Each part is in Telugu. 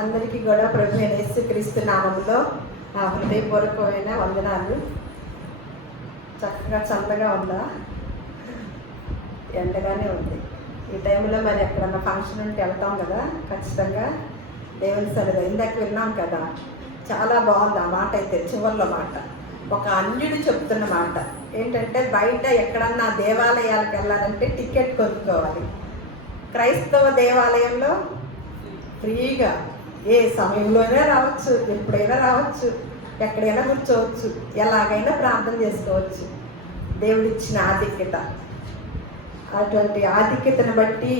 అందరికీ కూడా ప్రభు యేసుక్రీస్తు నామములో హృదయపూర్వకమైన వందనాలు. చక్కగా చల్లగా ఉందా? ఎండగానే ఉంది. ఈ టైంలో మరి ఎక్కడన్నా ఫంక్షన్ ఉంటే వెళ్తాం కదా, ఖచ్చితంగా దేవుని సరిగా ఇందాక విన్నాం కదా, చాలా బాగుంది ఆ మాట. అయితే చివరిలో మాట ఒక అన్యుడు చెప్తున్న మాట ఏంటంటే, బయట ఎక్కడన్నా దేవాలయాలకు వెళ్ళాలంటే టికెట్ కొనుక్కోవాలి. క్రైస్తవ దేవాలయంలో ఫ్రీగా ఏ సమయంలోనే రావచ్చు, ఎప్పుడైనా రావచ్చు, ఎక్కడైనా కూర్చోవచ్చు, ఎలాగైనా ప్రార్థన చేసుకోవచ్చు. దేవుడిచ్చిన ఆధిక్యత, అటువంటి ఆధిక్యతను బట్టి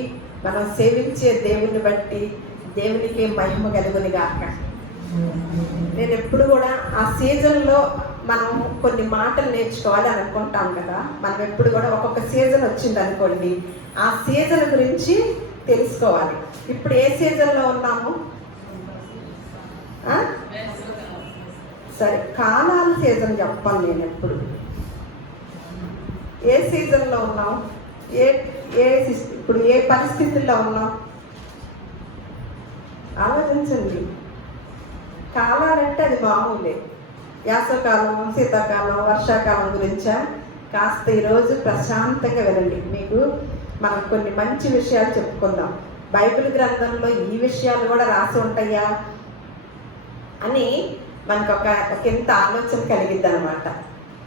మనం సేవించే దేవుని బట్టి దేవునికి మహిమ కలుగుని గాక. నేను ఎప్పుడు కూడా ఆ సీజన్లో మనం కొన్ని మాటలు నేర్చుకోవాలి అని అనుకుంటాం కదా. మనం ఎప్పుడు కూడా ఒక్కొక్క సీజన్ వచ్చింది అనుకోండి, ఆ సీజన్ గురించి తెలుసుకోవాలి. ఇప్పుడు ఏ సీజన్లో ఉన్నాము? సరే, కాలాల సీజన్ చెప్పాను నేను. ఎప్పుడు ఏ సీజన్లో ఉన్నాం? ఇప్పుడు ఏ పరిస్థితుల్లో ఉన్నాం ఆలోచించండి. కాలాలంటే అది మామూలే. వేసవకాలం, శీతాకాలం, వర్షాకాలం గురించా కాస్త ఈరోజు ప్రశాంతంగా వినండి. మీకు మనం కొన్ని మంచి విషయాలు చెప్పుకుందాం. బైబిల్ గ్రంథంలో ఈ విషయాలు కూడా రాసి ఉంటాయా అని మనకు ఒక ఇంత ఆలోచన కలిగిద్ది అనమాట.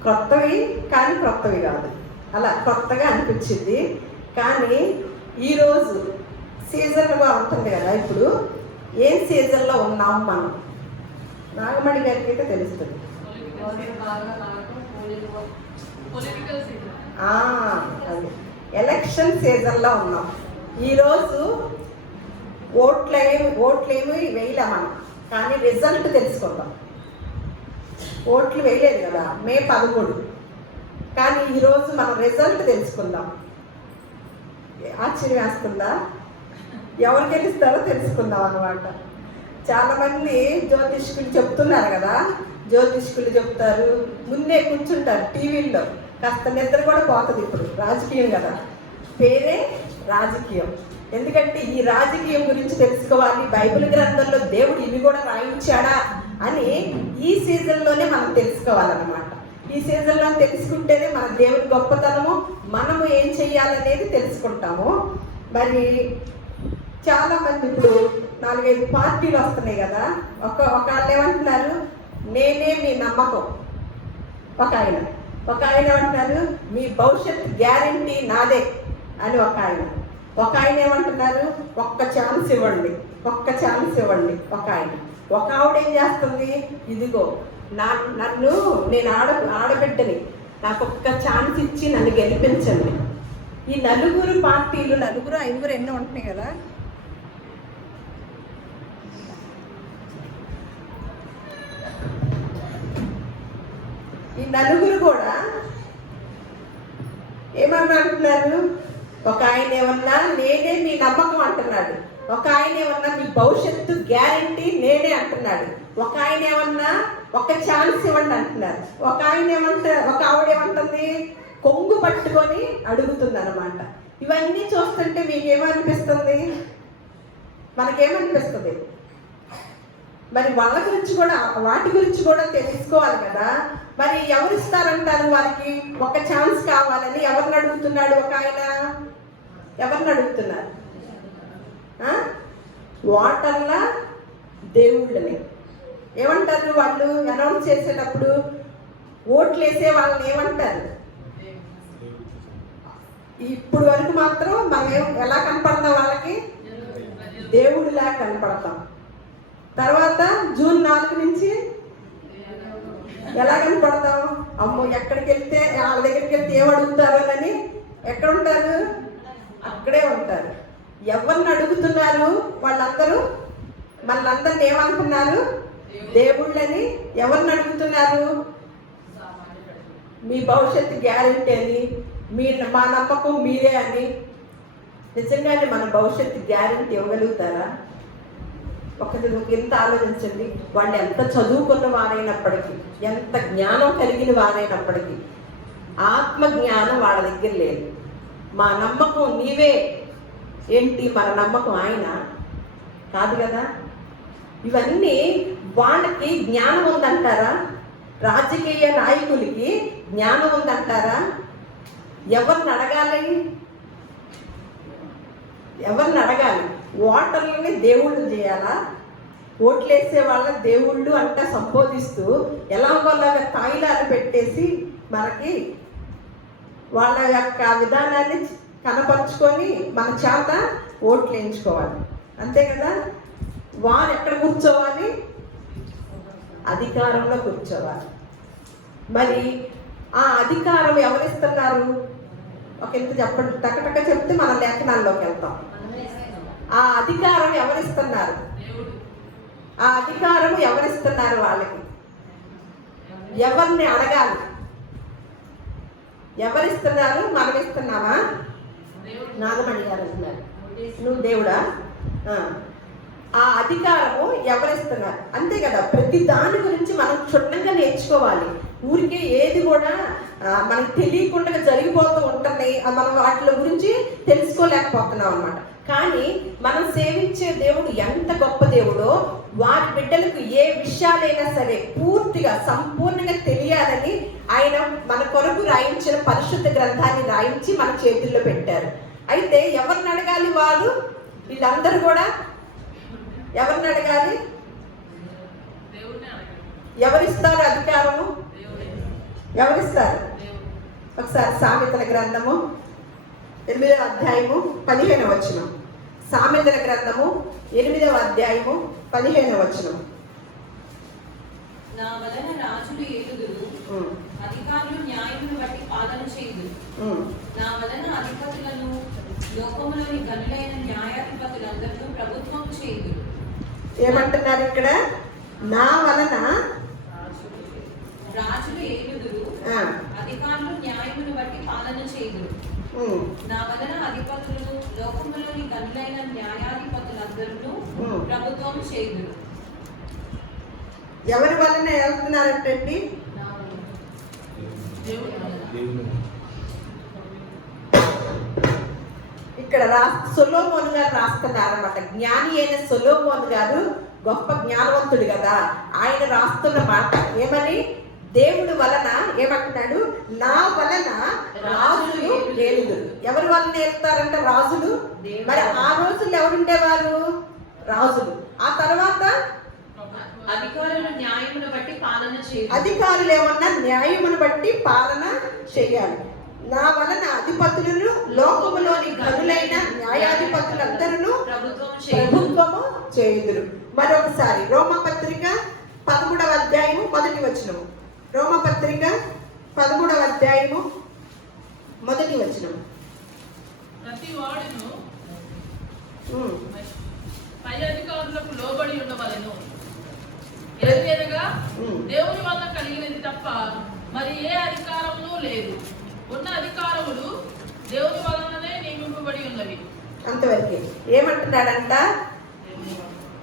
క్రొత్తవి కానీ క్రొత్తవి కాదు, అలా కొత్తగా అనిపించింది. కానీ ఈరోజు సీజన్గా ఉంటుంది కదా. ఇప్పుడు ఏ సీజన్లో ఉన్నాము మనం? నాగమణి గారికి అయితే తెలుస్తుంది. అది ఎలక్షన్ సీజన్లో ఉన్నాం. ఈరోజు ఓట్లేమి వేయలే మనం, కానీ రిజల్ట్ తెలుసుకుందాం. ఓట్లు వేయలేదు కదా, మే 13, కానీ ఈరోజు మనం రిజల్ట్ తెలుసుకుందాం. ఆశ్చర్యం వేస్తుందా? ఎవరు గెలుస్తారో తెలుసుకుందాం అన్నమాట. చాలామంది జ్యోతిష్కులు చెప్తున్నారు కదా, జ్యోతిష్కులు చెప్తారు, ముందే కూర్చుంటారు టీవీల్లో. కాస్త నిద్ర కూడా పోతుంది. ఇప్పుడు రాజకీయం కదా, పేరే రాజకీయం. ఎందుకంటే ఈ రాజకీయం గురించి తెలుసుకోవాలి. బైబిల్ గ్రంథంలో దేవుడు ఇవి కూడా రాయించాడా అని ఈ సీజన్లోనే మనం తెలుసుకోవాలన్నమాట. ఈ సీజన్లో తెలుసుకుంటేనే మన దేవుని గొప్పతనము, మనము ఏం చెయ్యాలనేది తెలుసుకుంటాము. మరి చాలామంది ఇప్పుడు 4-5 పార్టీలు వస్తున్నాయి కదా. ఒకళ్ళు ఏమంటున్నారు, నేనే మీ నమ్మకం. ఒక ఆయన ఏమంటున్నారు, మీ భవిష్యత్ గ్యారంటీ నాదే అని ఒక ఆయన ఏమంటున్నారు, ఒక్క ఛాన్స్ ఇవ్వండి. ఒక ఆవిడ ఏం చేస్తుంది, ఇదిగో నేను ఆడబిడ్డని, నాకు ఒక్క ఛాన్స్ ఇచ్చి నన్ను గెలిపించండి. ఈ నలుగురు పార్టీలు, 4-5 ఎన్నో ఉంటున్నాయి కదా. ఈ నలుగురు కూడా ఏమన్నా అంటున్నారు. ఒక ఆయన ఏమన్నా నేనే మీ నమ్మకం అంటున్నాడు, ఒక ఆయన ఏమన్నా మీ భవిష్యత్తు గ్యారంటీ నేనే అంటున్నాడు, ఒక ఆయన ఏమన్నా ఒక ఛాన్స్ ఇవ్వండి అంటున్నారు, ఒక ఆవిడ ఏమంటుంది, కొంగు పట్టుకొని అడుగుతుంది అన్నమాట. ఇవన్నీ చూస్తుంటే మీకేమనిపిస్తుంది? మనకేమనిపిస్తుంది? మరి వాటి గురించి కూడా తెలుసుకోవాలి కదా. మరి ఎవరు ఇస్తారంటారు వారికి ఒక ఛాన్స్ కావాలని? ఎవరిని అడుగుతున్నాడు? ఎవరిని అడుగుతున్నారు? ఓటర్ల దేవుళ్ళని. ఏమంటారు వాళ్ళు అనౌన్స్ చేసేటప్పుడు? ఓట్లు వేసే వాళ్ళని ఏమంటారు? ఇప్పుడు వరకు మాత్రం మనం ఎలా కనపడతాం? వాళ్ళకి దేవుడిలా కనపడతాం. తర్వాత జూన్ 4 నుంచి ఎలా కనపడతాం? అమ్మో, ఎక్కడికి వెళ్తే వాళ్ళ దగ్గరికి వెళ్తే ఏమడుగుతారో అని ఎక్కడ ఉంటారు? అక్కడే ఉంటారు. ఎవరిని అడుగుతున్నారు? వాళ్ళందరినీ ఏమనుకున్నారు? దేవుళ్ళని. ఎవరిని అడుగుతున్నారు? మీ భవిష్యత్తు గ్యారెంటీ అని, మా నమ్మకం మీరే అని. నిజంగానే మన భవిష్యత్తు గ్యారెంటీ ఇవ్వగలుగుతారా? ఎంత ఆలోచించండి. వాళ్ళు ఎంత చదువుకున్న వారైనప్పటికీ, ఎంత జ్ఞానం కలిగిన వారైనప్పటికీ ఆత్మ జ్ఞానం వాళ్ళ దగ్గర లేదు. మా నమ్మకం నీవే ఏంటి? మన నమ్మకం ఆయన కాదు కదా. ఇవన్నీ వాళ్ళకి జ్ఞానం ఉందంటారా? రాజకీయ నాయకులకి జ్ఞానం ఉందంటారా? ఎవరిని అడగాలి? ఓటర్లని దేవుళ్ళు చేయాలా? ఓట్లు వేసే వాళ్ళ దేవుళ్ళు అంటే సంబోధిస్తూ ఎలాగోలాగా తాయిలాలు పెట్టేసి మనకి వాళ్ళ యొక్క విధానాన్ని కనపరుచుకొని మన చేత ఓట్లు వేయించుకోవాలి, అంతే కదా? వారు ఎక్కడ కూర్చోవాలి? అధికారంలో కూర్చోవాలి. మరి ఆ అధికారం ఎవరిస్తున్నారు? ఒక ఇంత చెప్పండి, టకటక చెప్తే మన లేఖనాల్లోకి వెళ్తాం. ఆ అధికారం ఎవరిస్తున్నారు? ఆ అధికారం ఎవరిస్తున్నారు వాళ్ళకి? ఎవరిని అడగాలి? ఎవరిస్తున్నారు? మనం ఇస్తున్నామా? నాగమణి గారు అంటున్నారు, నువ్వు దేవుడా? ఆ అధికారము ఎవరిస్తున్నారు? అంతే కదా. ప్రతి దాని గురించి మనం క్షుణ్ణంగా నేర్చుకోవాలి. ఊరికే ఏది కూడా మనకు తెలియకుండా జరిగిపోతూ ఉంటున్నాయి, మనం వాటి గురించి తెలుసుకోలేకపోతున్నాం అన్నమాట. కానీ మనం సేవించే దేవుడు ఎంత గొప్ప దేవుడో, వారి బిడ్డలకు ఏ విషయాలైనా సరే పూర్తిగా సంపూర్ణంగా తెలియాలని ఆయన మన కొరకు రాయించిన పరిశుద్ధ గ్రంథాన్ని రాయించి మన చేతుల్లో పెట్టారు. అయితే ఎవరిని అడగాలి? వాళ్ళు వీళ్ళందరూ కూడా ఎవరిని అడగాలి? ఎవరిస్తారు అధికారము? ఎవరిస్తారు? ఒకసారి సామెతల గ్రంథము 8వ అధ్యాయము 15వ వచనం. సామెతల గ్రంథము 8వ అధ్యాయము 15వ వచనం. నా వలన రాజులు ఏలుదురు, అధికారులు న్యాయమును బట్టి పాలన చేయుదురు. నా వలన అధిపతులను లోకములోని గనులైన న్యాయాధిపతులందరూ ప్రభుత్వం చేయుదురు. ఏమంటున్నారు ఇక్కడ? నా వలన రాజులు ఏలుదురు, అధికారులు న్యాయమును బట్టి పాలన చేయుదురు. నా వలన అధిపతులను లోకములోని గనులైన న్యాయాధిపతులందరూ ప్రభుత్వం చేయుదురు. ఎవరి వలన వెళ్తున్నారంటండి? ఇక్కడ సొలొమోను గారు రాస్తున్నారు అన్నమాట. జ్ఞాని అయిన సొలొమోను గారు గొప్ప జ్ఞానవంతుడు కదా, ఆయన రాస్తున్న మాట ఏమని? దేవుడు వలన ఏమంటున్నాడు? నా వలన రాజులు ఏలుదురు. ఎవరి వలన ఏలుతారంట? రాజులు. మరి ఆ రోజుల్లో ఎవరుండేవారు? రాజులు. ఆ తర్వాత అధికారులు న్యాయమును బట్టి పాలన చేయాలి. అధికారులు ఏమన్నా న్యాయమును బట్టి పాలన చేయాలి. నా వలన అధిపతులను లోకములోని గనులైన న్యాయాధిపతులందరూ ప్రభుత్వము చేయుదురు. మరొకసారి రోమపత్రిక 13వ అధ్యాయము 1వ వచనము. రోమపత్రిక 13వ అధ్యాయము 1వ వచనము. ప్రతి వాడును పై అధికారులకు లోబడి ఉండవలెను. ఎదురుగా దేవుని వల్ల కలిగినది తప్ప మరి ఏ అధికారమును లేదు. ఉన్న అధికారములు దేవుని వలననే నియమింపబడి ఉన్నవి. అంతవరకు ఏమంటున్నాడంట?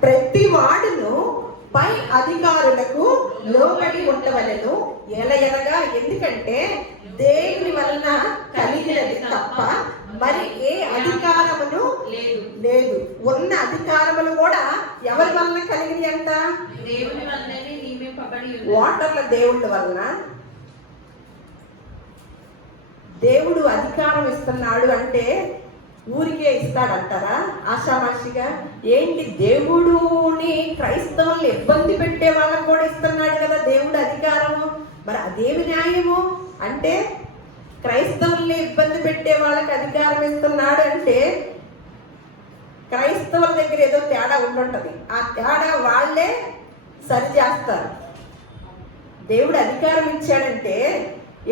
ప్రతి వాడును పై అధికారులకు లోబడి ఉండవలెను. ఎలయనగా ఎందుకంటే దేవుని వలన కలిగినది తప్ప మరి ఏ అధికారమును లేదు. ఉన్న అధికారములు కూడా ఎవరి వలన కలిగినవి అంట? దేవుని వలననే నియమింపబడి ఉన్నవి. ఓటర్ల దేవుళ్ళ వలన. దేవుడు అధికారం ఇస్తున్నాడు అంటే ఊరికే ఇస్తాడంటారా? ఆషామాషిగా ఏంటి? దేవుడుని క్రైస్తవుల్ని ఇబ్బంది పెట్టే వాళ్ళకు కూడా ఇస్తున్నాడు కదా దేవుడు అధికారము. మరి అదేమి న్యాయము? అంటే క్రైస్తవుల్ని ఇబ్బంది పెట్టే వాళ్ళకి అధికారం ఇస్తున్నాడు అంటే క్రైస్తవుల దగ్గర ఏదో తేడా ఉండుంటది. ఆ తేడా వాళ్ళే సరి చేస్తారు. దేవుడు అధికారం ఇచ్చాడంటే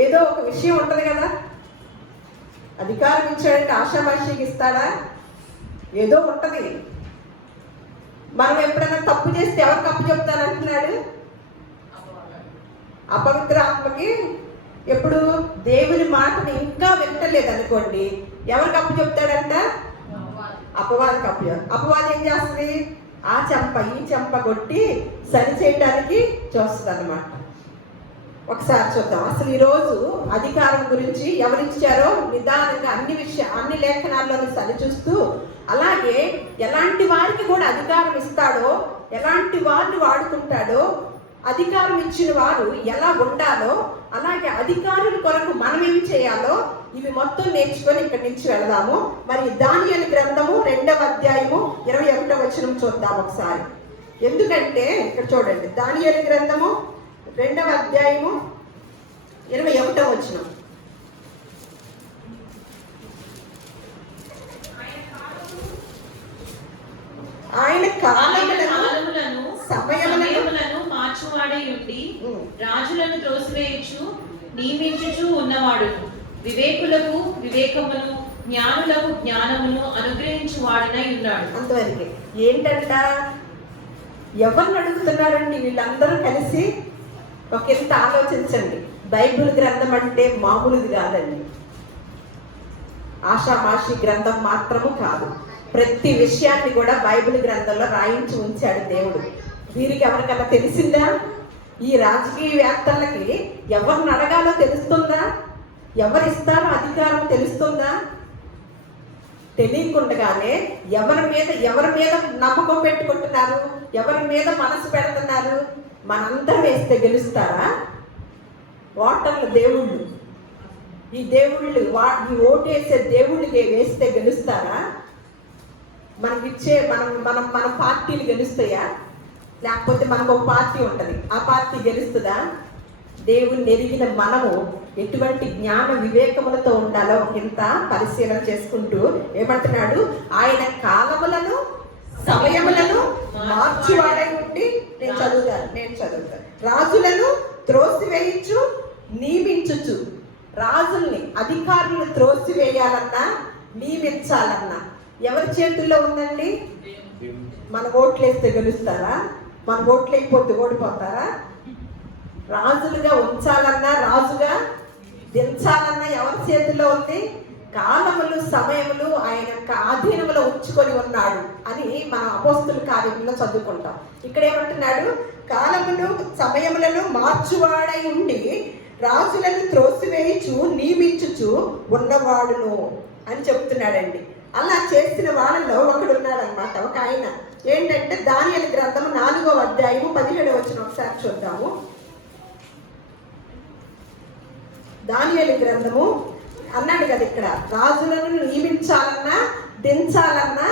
ఏదో ఒక విషయం ఉంటది కదా. అధికారం ఇచ్చాడంటే ఆషామాషికి ఇస్తాడా? ఏదో ఉంటది. మనం ఎప్పుడైనా తప్పు చేస్తే ఎవరికి అప్పు చెప్తానంటున్నాడు? అపవిత్ర ఆత్మకి. ఎప్పుడు దేవుని మాటను ఇంకా వింటలేదు అనుకోండి, ఎవరికి అప్పు చెప్తాడంట? అపవాదికి అప్పు. అపవాది ఏం చేస్తుంది? ఆ చెంప ఈ చెంప కొట్టి సరి చేయడానికి చూస్తుంది అన్నమాట. ఒకసారి చూద్దాం అసలు ఈరోజు అధికారం గురించి ఎవరిచ్చారో నిదానంగా అన్ని లేఖనాల్లోనూ సరిచూస్తూ, అలాగే ఎలాంటి వారికి కూడా అధికారం ఇస్తాడో ఎలాంటి వారిని వాడుకుంటాడో, అధికారం ఇచ్చిన వారు ఎలా ఉండాలో, అలాగే అధికారుల కొరకు మనం ఏమి చేయాలో ఇవి మొత్తం నేర్చుకొని ఇక్కడి నుంచి వెళదాము. మరి దానియేలు గ్రంథము 2వ అధ్యాయము 21వ వచనం చూద్దాం ఒకసారి. ఎందుకంటే ఇక్కడ చూడండి, దానియేలు గ్రంథము 2వ అధ్యాయము 21వ వచనం. ఆయన కాలములను సమయములను మార్చువాడై ఉండి రాజులను త్రోసివేయచ్చు నియమించుచు ఉన్నవాడు, వివేకులకు వివేకమును జ్ఞానులకు జ్ఞానమును అనుగ్రహించు వాడనై ఉన్నాడు. అంతవరకు ఏంటంట, ఎవరిని అడుగుతున్నారండి వీళ్ళందరూ కలిసి? ఒక ఎంత ఆలోచించండి. బైబిల్ గ్రంథం అంటే మామూలుది కాదండి, ఆషామాషి గ్రంథం మాత్రము కాదు. ప్రతి విషయాన్ని కూడా బైబిల్ గ్రంథంలో రాయించి ఉంచాడు దేవుడు. వీరికి ఎవరికన్నా తెలిసిందా? ఈ రాజకీయవేత్తలకి ఎవరిని అడగాలో తెలుస్తుందా? ఎవరిస్తారో అధికారం తెలుస్తుందా? తెలియకుండగానే ఎవరి మీద నమ్మకం పెట్టుకుంటున్నారు, ఎవరి మీద మనసు పెడుతున్నారు? మనందరం వేస్తే గెలుస్తారా? ఓటర్లు దేవుళ్ళు, ఈ దేవుళ్ళు ఈ ఓటేసే దేవుళ్ళకి వేస్తే గెలుస్తారా? మనకిచ్చే మన పార్టీలు గెలుస్తాయా? లేకపోతే మనకు ఒక పార్టీ ఉంటుంది, ఆ పార్టీ గెలుస్తుందా? దేవుణ్ణి ఎరిగిన మనము ఎటువంటి జ్ఞాన వివేకములతో ఉండాలో ఇంత పరిశీలన చేసుకుంటూ ఏమంటున్నాడు, ఆయన కాలములను సమయములను మార్చువాడై ఉండి, నేను చదువుతాను. రాజులను త్రోసివేయించు నియమించుచు. రాజుల్ని, అధికారులను త్రోసివేయాలన్నా నియమించాలన్నా ఎవరి చేతుల్లో ఉందండి? మన ఓట్లు వేస్తే గెలుస్తారా? మన ఓట్లు వేయకపోతే ఓడిపోతారా? రాజులుగా ఉంచాలన్నా, రాజుగా దించాలన్నా ఎవరి చేతుల్లో ఉంది? కాలములు సమయములు ఆయన యొక్క ఆధీనంలో ఉంచుకొని ఉన్నాడు అని మన అపోస్తుల కార్యంలో చదువుకుంటాం. ఇక్కడ ఏమంటున్నాడు, కాలములు సమయములను మార్చువాడై ఉండి రాజులను త్రోసివేయుచు నియమించుచు ఉన్నవాడును అని చెప్తున్నాడండి. అలా చేసిన వాళ్ళలో ఒకడు ఉన్నాడనమాట, ఒక ఆయన. ఏంటంటే దానియేలు గ్రంథము 4వ అధ్యాయము 17వ వచనం ఒకసారి చూద్దాము. దానియేలు గ్రంథము అన్నాడు కదా, ఇక్కడ రాజులను నియమించాలన్నా దించాలన్నా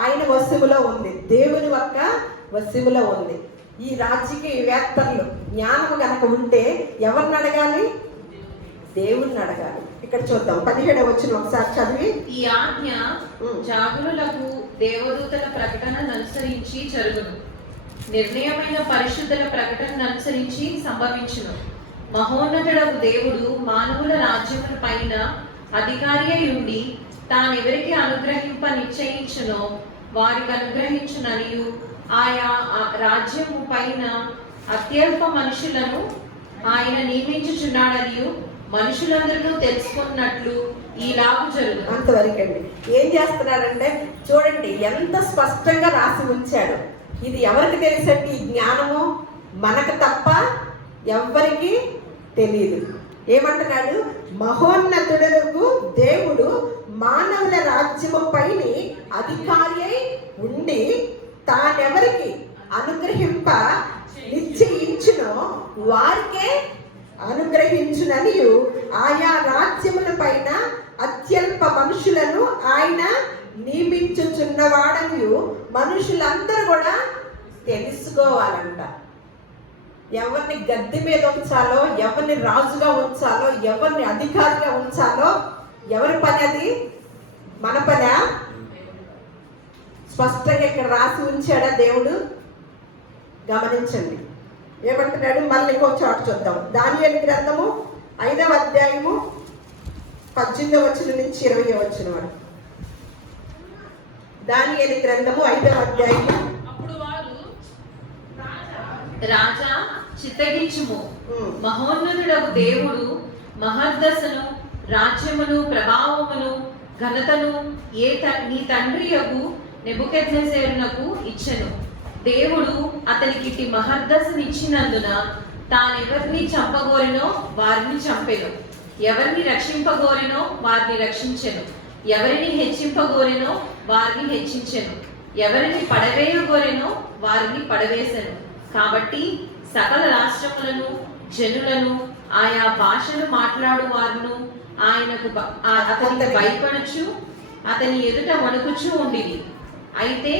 ఆయన వశములో ఉంది, దేవుని యొక్క వశములో ఉంది. ఈ రాజకీయవేత్తలు జ్ఞానము కనుక ఉంటే ఎవరిని అడగాలి? దేవుణ్ణి అడగాలి. ఇక్కడ చూద్దాం 17వ వచనం ఒకసారి చదివి. ఈ ఆజ్ఞ జాగురులకు దేవదూతల ప్రకటనను అనుసరించి జరుగును, నిర్ణయమైన పరిశుద్ధుల ప్రకటనను అనుసరించి సంభవించును. మహోన్నతుడకు దేవుడు మానవుల రాజ్యముల పైన అధికారి అయి ఉండి తానెవరికి అనుగ్రహింప నిశ్చయించునో వారికి అనుగ్రహించుననియు, ఆయా రాజ్యము పైన అత్యల్ప మనుషులను ఆయన నియమించుచున్నాడనియు మనుషులందరూ తెలుసుకున్నట్లు ఈలాగు జరుగును. అంతవరకండి. ఏం చేస్తున్నాడంటే చూడండి, ఎంత స్పష్టంగా రాసి ఉంచాడు. ఇది ఎవరికి తెలుసండి? ఈ జ్ఞానము మనకు తప్ప ఎవ్వరికి తెలియదు. ఏమంటున్నాడు, మహోన్నతుడకు దేవుడు మానవుల రాజ్యము పైన అధికారి అయి ఉండి తానెవరికి అనుగ్రహింప నిశ్చయించునో వారికే అనుగ్రహించుననియు, ఆయా రాజ్యముల పైన అత్యల్ప మనుషులను ఆయన నియమించుచున్నవాడనియు మనుషులందరూ కూడా తెలుసుకోవాలంట. ఎవరిని గద్దె మీద ఉంచాలో, ఎవరిని రాజుగా ఉంచాలో, ఎవరిని అధికారిగా ఉంచాలో ఎవరి పని అది? మన పనా? స్పష్టంగా ఇక్కడ రాసి ఉంచాడా దేవుడు? గమనించండి. ఏమంటున్నాడు? మళ్ళీ ఇంకో చోట చూద్దాం. దానియేలు గ్రంథము 5వ అధ్యాయము 18వ వచనం నుంచి 20వ వచనం వరకు. దానియేలు గ్రంథము 5వ అధ్యాయము. అప్పుడు వారు, రాజా చిత్తగించుము, మహోన్నతుడకు దేవుడు మహర్దశను రాజ్యమును ప్రభావమును ఘనతను నీ తండ్రి యగు నెబుకద్నెజరునకు ఇచ్చెను. దేవుడు అతనికి ఇట్టి మహర్దశనిచ్చినందున తానెవరిని చంపగోరినో వారిని చంపెను, ఎవరిని రక్షింపగోరినో వారిని రక్షించెను, ఎవరిని హెచ్చింపగోరినో వారిని హెచ్చించెను. ఎవరిని పడవేయగోరెనో వారిని పడవేశను. కాబట్టి సకల రాష్ట్రములను, జనులను, ఆయా భాషలు మాట్లాడు వారును అతనికి భయపడుచు అతని ఎదుట వణుకుచూ ఉండిరి. అయితే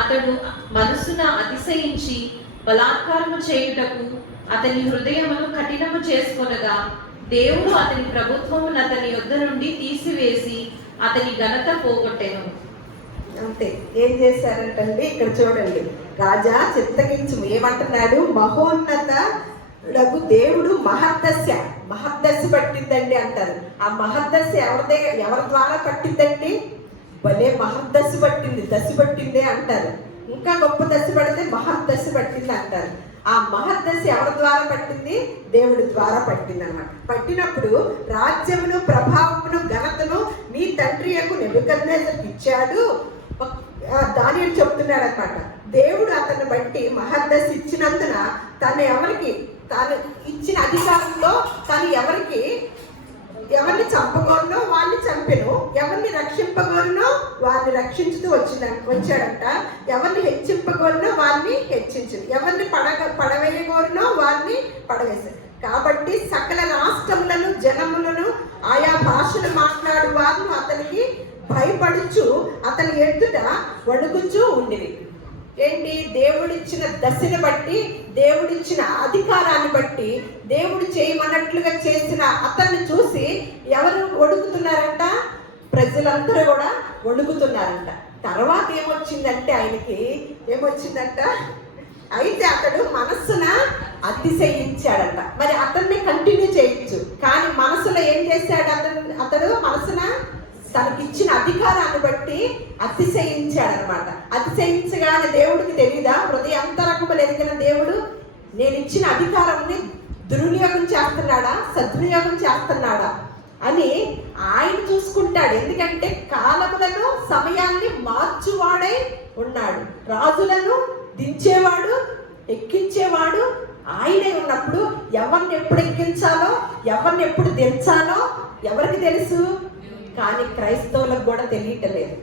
అతడు మనస్సున అతిశయించి బలాత్కారము చేయుటకు అతని హృదయమును కఠినము చేసుకొనగా దేవుడు అతని ప్రభుత్వమును అతని యొద్ద నుండి తీసివేసి అతని ఘనత పోగొట్టెను. అంతే. ఏం చేశారంటండి, ఇక్కడ చూడండి, రాజా చిత్తగించుము ఏమంటున్నాడు, మహోన్నత దేవుడు మహద్దశ పట్టిందండి అంటారు. ఆ మహద్దశ ఎవరి ద్వారా పట్టిందండి? భలే మహద్దశ పట్టింది, దశ పట్టిందే అంటారు. ఇంకా గొప్ప దశ పడితే మహద్దశ పట్టింది అంటారు. ఆ మహద్దశ ఎవరి ద్వారా పట్టింది? దేవుడి ద్వారా పట్టింది అన్నమాట. పట్టినప్పుడు రాజ్యమును, ప్రభావమును, ఘనతను మీ తండ్రి యొక్క నెబుకద్నెజరుకు ఇచ్చాడు. దానియేలు చెప్తున్నాడు అనమాట. దేవుడు అతన్ని బట్టి మహద్దశ ఇచ్చినందున తాను ఇచ్చిన అధికారంలో తను ఎవరిని చంపగోరునో వారిని చంపెను, ఎవరిని రక్షింపగోరునో వారిని రక్షించుతూ వచ్చాడంట. ఎవరిని హెచ్చింపగోరునో వారిని హెచ్చించు, ఎవరిని పడవేయగోరునో వారిని పడవేశాడు. కాబట్టి సకల రాష్ట్రములను, జనములను, ఆయా భాషలు మాట్లాడు వారిని అతనికి భయపడుచు అతని ఎదుట వణుకుచూ ఉండిరి. ఏంటి? దేవుడిచ్చిన దశని బట్టి, దేవుడిచ్చిన అధికారాన్ని బట్టి, దేవుడు చేయమన్నట్లుగా చేసిన అతన్ని చూసి ఎవరు వణుకుతున్నారంట? ప్రజలందరూ కూడా వణుకుతున్నారంట. తర్వాత ఏమొచ్చిందంటే ఆయనకి ఏమొచ్చిందంట? అయితే అతడు మనస్సున అతిశయించాడంట. మరి అతన్ని కంటిన్యూ చేయొచ్చు, కానీ మనసులో ఏం చేశాడు? అతడు మనసున తనకిచ్చిన అధికారాన్ని బట్టి అతిశయించాడనమాట. అతిశయించగానే దేవుడికి తెలీదా? హృదయాంతరంగములు ఎరిగిన దేవుడు నేను ఇచ్చిన అధికారాన్ని దుర్వినియోగం చేస్తున్నాడా, సద్వినియోగం చేస్తున్నాడా అని ఆయన చూసుకుంటాడు. ఎందుకంటే కాలములను, సమయాన్ని మార్చువాడై ఉన్నాడు. రాజులను దించేవాడు, ఎక్కించేవాడు ఆయనే ఉన్నప్పుడు ఎవరిని ఎప్పుడు ఎక్కించాలో, ఎవరిని ఎప్పుడు దించాలో ఎవరికి తెలుసు? కానీ క్రైస్తవులకు కూడా తెలియటలేదు.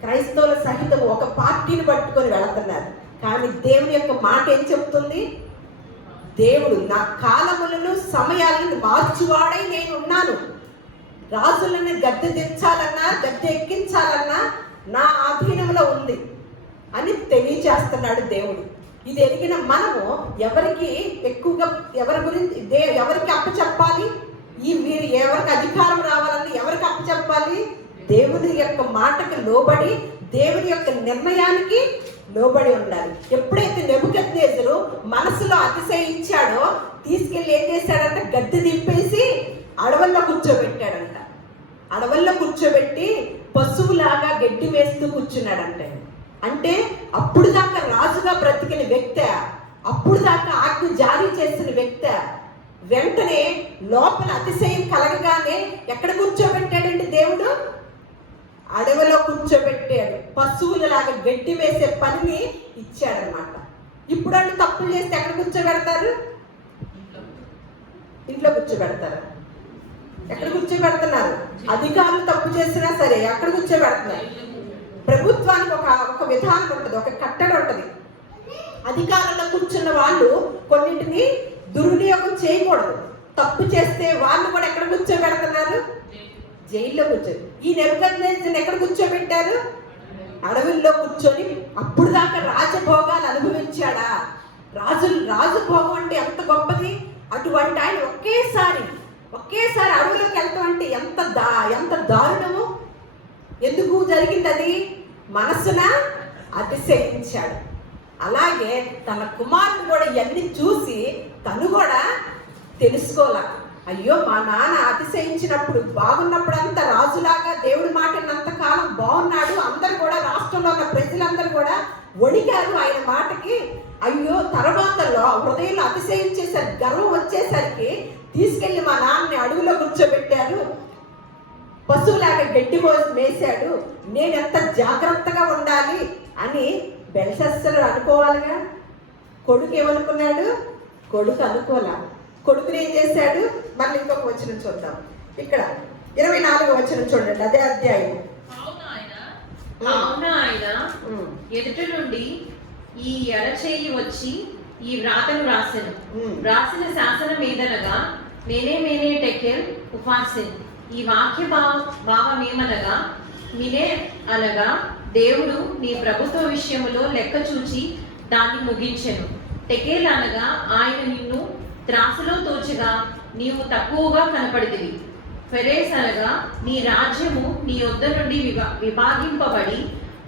క్రైస్తవుల సహితం ఒక పార్టీని పట్టుకొని వెళుతున్నారు. కానీ దేవుని యొక్క మాట ఏం చెప్తుంది? దేవుడు నా కాలములను, సమయాలను మార్చువాడై నేను ఉన్నాను. రాజులను గద్దె దించాలన్నా, గద్దె ఎక్కించాలన్నా నా ఆధీనంలో ఉంది అని తెలియచేస్తున్నాడు దేవుడు. ఇది ఎరిగిన మనము ఎవరికి ఎక్కువగా ఎవరికి అప్పచెప్పాలి? మీరు ఎవరికి అధికారం రావాలని ఎవరికి అప్పచెప్పాలి? దేవుని యొక్క మాటకి లోబడి, దేవుని యొక్క నిర్ణయానికి లోబడి ఉండాలి. ఎప్పుడైతే నెబుకద్నెజరు మనసులో అతిశయించాడో తీసుకెళ్ళి ఏం చేశాడంటే గద్దె దింపేసి అడవుల్లో కూర్చోబెట్టాడంట. అడవుల్లో కూర్చోబెట్టి పశువులాగా గడ్డి వేస్తూ కూర్చున్నాడంట. అంటే అప్పుడు దాకా రాజుగా బ్రతికిన వ్యక్తి, అప్పుడు దాకా ఆజ్ఞ జారీ చేసిన వ్యక్తి వెంటనే లోపల అతిశయం కలగగానే ఎక్కడ కూర్చోబెట్టాడండి దేవుడు? అడవిలో కూర్చోబెట్టాడు. పశువులలాగా గడ్డి వేసే పనిని ఇచ్చాడనమాట. ఇప్పుడు వాళ్ళు తప్పులు చేస్తే ఎక్కడ కూర్చోబెడతారు? ఇంట్లో కూర్చోబెడతారు. ఎక్కడ కూర్చోబెడుతున్నారు? అధికారులు తప్పు చేసినా సరే ఎక్కడ కూర్చోబెడుతున్నారు? ప్రభుత్వానికి ఒక విధానం ఉంటుంది, ఒక కట్టడి ఉంటుంది. అధికారంలో కూర్చున్న వాళ్ళు కొన్నింటిని దుర్వినియోగం చేయకూడదు. తప్పు చేస్తే వాళ్ళు కూడా ఎక్కడ కూర్చోబెడుతున్నారు? జైల్లో కూర్చొని. ఈ నెబుకద్నెజరుని ఎక్కడ కూర్చోబెట్టారు? అడవుల్లో కూర్చొని. అప్పుడు దాకా రాజభోగాలు అనుభవించాడా? రాజభోగం అంటే ఎంత గొప్పది. అటువంటి ఆయన ఒకేసారి అడవులోకి వెళ్తాం అంటే ఎంత దారుణము. ఎందుకు జరిగింది అది? మనసున అతిశయించాడు. అలాగే తన కుమారుడు కూడా ఇవన్నీ చూసి తను కూడా తెలుసుకోలే. అయ్యో మా నాన్న అతిశయించినప్పుడు బాగున్నప్పుడు అంతా రాజులాగా దేవుడి మాటనంత కాలం బాగున్నాడు. అందరు కూడా రాష్ట్రంలో ఉన్న ప్రజలందరూ కూడా వణికారు ఆయన మాటకి. అయ్యో తర్వాత హృదయంలో అతిశయించేసరికి, గర్వం వచ్చేసరికి తీసుకెళ్లి మా నాన్నని అడవిలో కూర్చోబెట్టారు, పశువులాగా గడ్డి మేసాడు, నేను ఎంత జాగ్రత్తగా ఉండాలి అని బెల్షస్సరు అనుకోవాలిగా. కొడుకు ఏమనుకున్నాడు? కొడుకు అనుకోలే. కొడుకుని ఏం చేశాడు? మళ్ళీ ఇంకొక వచనం చూద్దాం. ఇక్కడ 24వ వచనం చూడండి, అదే అధ్యాయం. కావున ఆయన ఎదుట నుండి ఈ ఎడచేయి వచ్చి ఈ వ్రాతను రాసెను. రాసిన శాసనం ఏదనగా మేనే టెకెల్ ఉపాసిన్. ఈ వాక్య భావమేమనగా మినే అనగా దేవుడు నీ ప్రభుత్వ విషయములో లెక్క చూచి దాన్ని ముగించెను. టెకేల్ అనగా ఆయన నిన్ను త్రాసులో తోచగా నీవు తక్కువగా కనపడితివి. ఫెరేస్ అనగా నీ రాజ్యము నీ యొద్ద నుండి విభాగింపబడి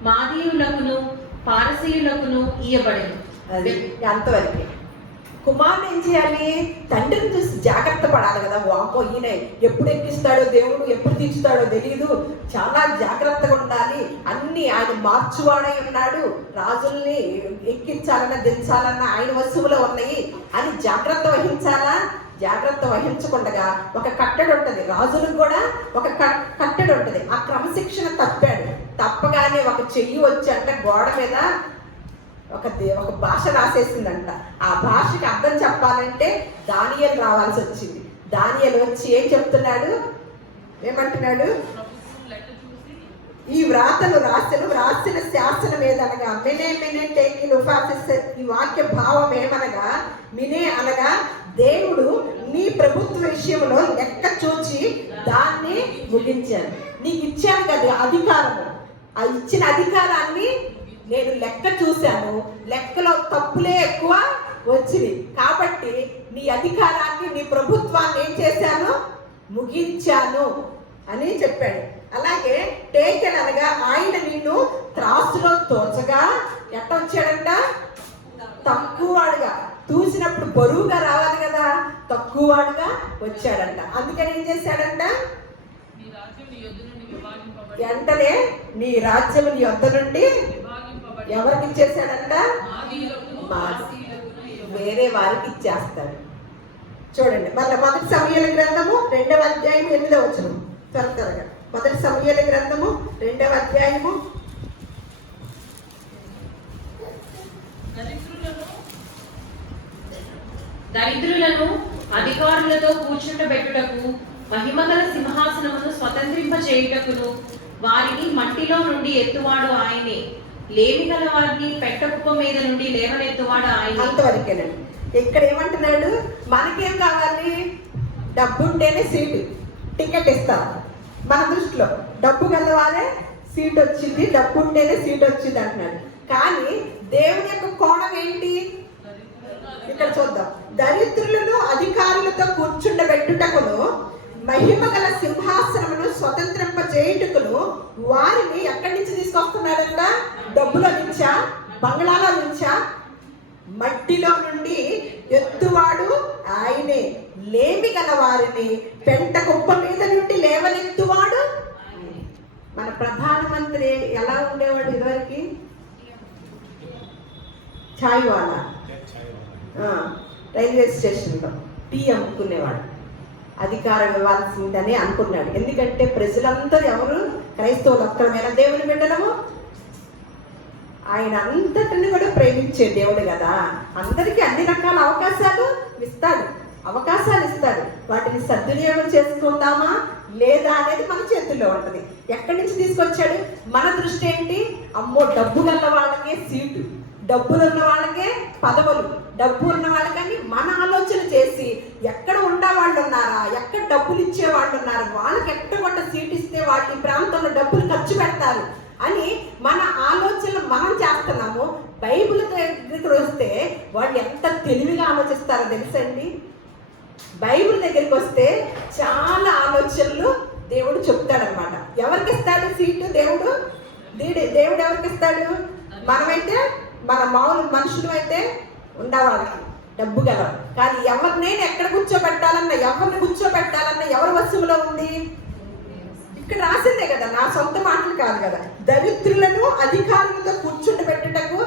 మాదీయులకును పారసీయులకును ఇయ్యబడెను. అది అంతవరకే. కుమారుడు ఏం చేయాలి? తండ్రిని చూసి జాగ్రత్త పడాలి కదా. వాపో ఈయన ఎప్పుడు ఎక్కిస్తాడో దేవుడు, ఎప్పుడు తీర్చుతాడో తెలియదు, చాలా జాగ్రత్తగా ఉండాలి. అన్ని ఆయన మార్చువాడై ఉన్నాడు. రాజుల్ని ఎక్కించాలన్నా దించాలన్నా ఆయన వస్తువులో ఉన్నాయి అని జాగ్రత్త వహించాలా? జాగ్రత్త వహించకుండా ఒక కట్టడి ఉంటుంది. రాజులకు కూడా ఒక కట్టడి ఉంటుంది. ఆ క్రమశిక్షణ తప్పాడు. తప్పగానే ఒక చెయ్యి వచ్చి అంటే గోడ మీద ఒక భాష రాసేసిందంట. ఆ భాషకి అర్థం చెప్పాలంటే దానియేలు రావాల్సి వచ్చింది. దానియేలు వచ్చి ఏం చెప్తున్నాడు? ఏమంటున్నాడు? ఈ వ్రాతను రాసిన శాసనం ఏదనగా మినే టేకిల్ ఉపాసిస్. ఈ వాక్య భావం ఏమనగా మినే అనగా దేవుడు నీ ప్రభుత్వ విషయంలో లెక్క చూచి దాన్ని ముగించాను. నీకు ఇచ్చాను కదా అధికారము. ఆ ఇచ్చిన అధికారాన్ని నేను లెక్క చూశాను. లెక్కలో తప్పులే ఎక్కువ వచ్చింది కాబట్టి నీ అధికారాన్ని నీ ప్రభుత్వాన్ని ఏం చేశాను? ముగించాను అని చెప్పాడు. అలాగే టేకెల్ అనగా ఆయన నిన్ను త్రాసులో తోచగా ఎట్ట వచ్చాడంట? తక్కువవాడుగా. చూసినప్పుడు బరువుగా రావాలి కదా, తక్కువవాడుగా వచ్చాడంట. అందుకని ఏం చేశాడంట? వెంటనే నీ రాజ్యం నీ యొద్ద నుండి ఎవరికి ఇచ్చేసాడంట? వేరే వారికి ఇచ్చేస్తాడు. చూడండి మళ్ళీ 1 సమూయేలు గ్రంథము 2వ అధ్యాయం 8వ వచనం. త్వరగా 1 సమూయేలు గ్రంథము 2వ అధ్యాయము. దరిద్రులను అధికారులతో కూర్చుండబెట్టుటకు మహిమగల సింహాసనమును స్వతంత్రింప చేయుటకును వారిని మట్టిలో నుండి ఎత్తువాడు ఆయనే. లేమి గల వారిని పెట్టకుప్ప మీద నుండి లేవనెత్తువాడు ఆయన. అంతవరకేనండి. ఇక్కడ ఏమంటున్నాడు? మనకేం కావాలి? డబ్బు ఉంటేనే సీటు, టికెట్ ఇస్తారు. మన దృష్టిలో డబ్బు గలవారే సీట్ వచ్చింది, డబ్బు ఉంటేనే సీట్ వచ్చింది అంటున్నాడు. కానీ దేవుని యొక్క కోణం ఏంటి? ఇక్కడ చూద్దాం. దరిద్రులను అధికారులతో కూర్చుండబెట్టుటకును మహిమ గల సింహాసనమును స్వతంత్రింప చేయుటకును వారిని ఎక్కడి నుంచి తీసుకొస్తున్నాడంట? డబ్బులో నుంచా? బంగ్లాలో నుంచా? మట్టిలో నుండి ఎత్తువాడు ఆయనే. లేమి గల వారిని పెంట కుప్ప మీద నుండి లేవనెత్తువాడు. మన ప్రధానమంత్రి ఎలా ఉండేవాడు ఇదివరకు? ఛాయ్ వాలా. రైల్వే స్టేషన్లో టీ అమ్ముకునేవాడు. అధికారం ఇవ్వాల్సిందని అనుకున్నాడు. ఎందుకంటే ప్రజలందరూ ఎవరు? క్రైస్తవులు ఒక్కరమైన దేవుని బిడ్డలము. ఆయన అంతటిని కూడా ప్రేమించే దేవుడు కదా. అందరికీ అన్ని రకాల అవకాశాలు ఇస్తాడు. వాటిని సద్వినియోగం చేసుకుందామా లేదా అనేది మన చేతుల్లో ఉంటుంది. ఎక్కడి నుంచి తీసుకొచ్చాడు? మన దృష్టి ఏంటి? అమ్మో డబ్బు గల వాళ్ళకే సీటు, డబ్బులు ఉన్న వాళ్ళకే పదవులు, డబ్బు ఉన్న వాళ్ళకని మన ఆలోచన చేసి ఎక్కడ ఉండేవాళ్ళు ఉన్నారా, ఎక్కడ డబ్బులు ఇచ్చే వాళ్ళు ఉన్నారు, వాళ్ళకి ఎక్కడ సీట్ ఇస్తే వాళ్ళ ప్రాంతంలో డబ్బులు ఖర్చు పెడతారు అని మన ఆలోచనలు మనం చేస్తున్నాము. బైబిల్ దగ్గరికి వస్తే వాళ్ళు ఎంత తెలివిగా ఆలోచిస్తారో తెలుసండి. బైబిల్ దగ్గరికి వస్తే చాలా ఆలోచనలు దేవుడు చెప్తాడనమాట. ఎవరికి ఇస్తాడు సీటు? దేవుడు ఎవరికి ఇస్తాడు? మనమైతే మన మామూలు మనుషులు అయితే ఉండేవాళ్ళకి డబ్బు గల. కానీ ఎవరినైనా ఎక్కడ కూర్చోబెట్టాలన్నా, ఎవరి వశంలో ఉంది? ఇక్కడ రాసిందే కదా, నా సొంత మాటలు కాదు కదా. దరిద్రులను అధికారులతో కూర్చుండబెట్టుటకు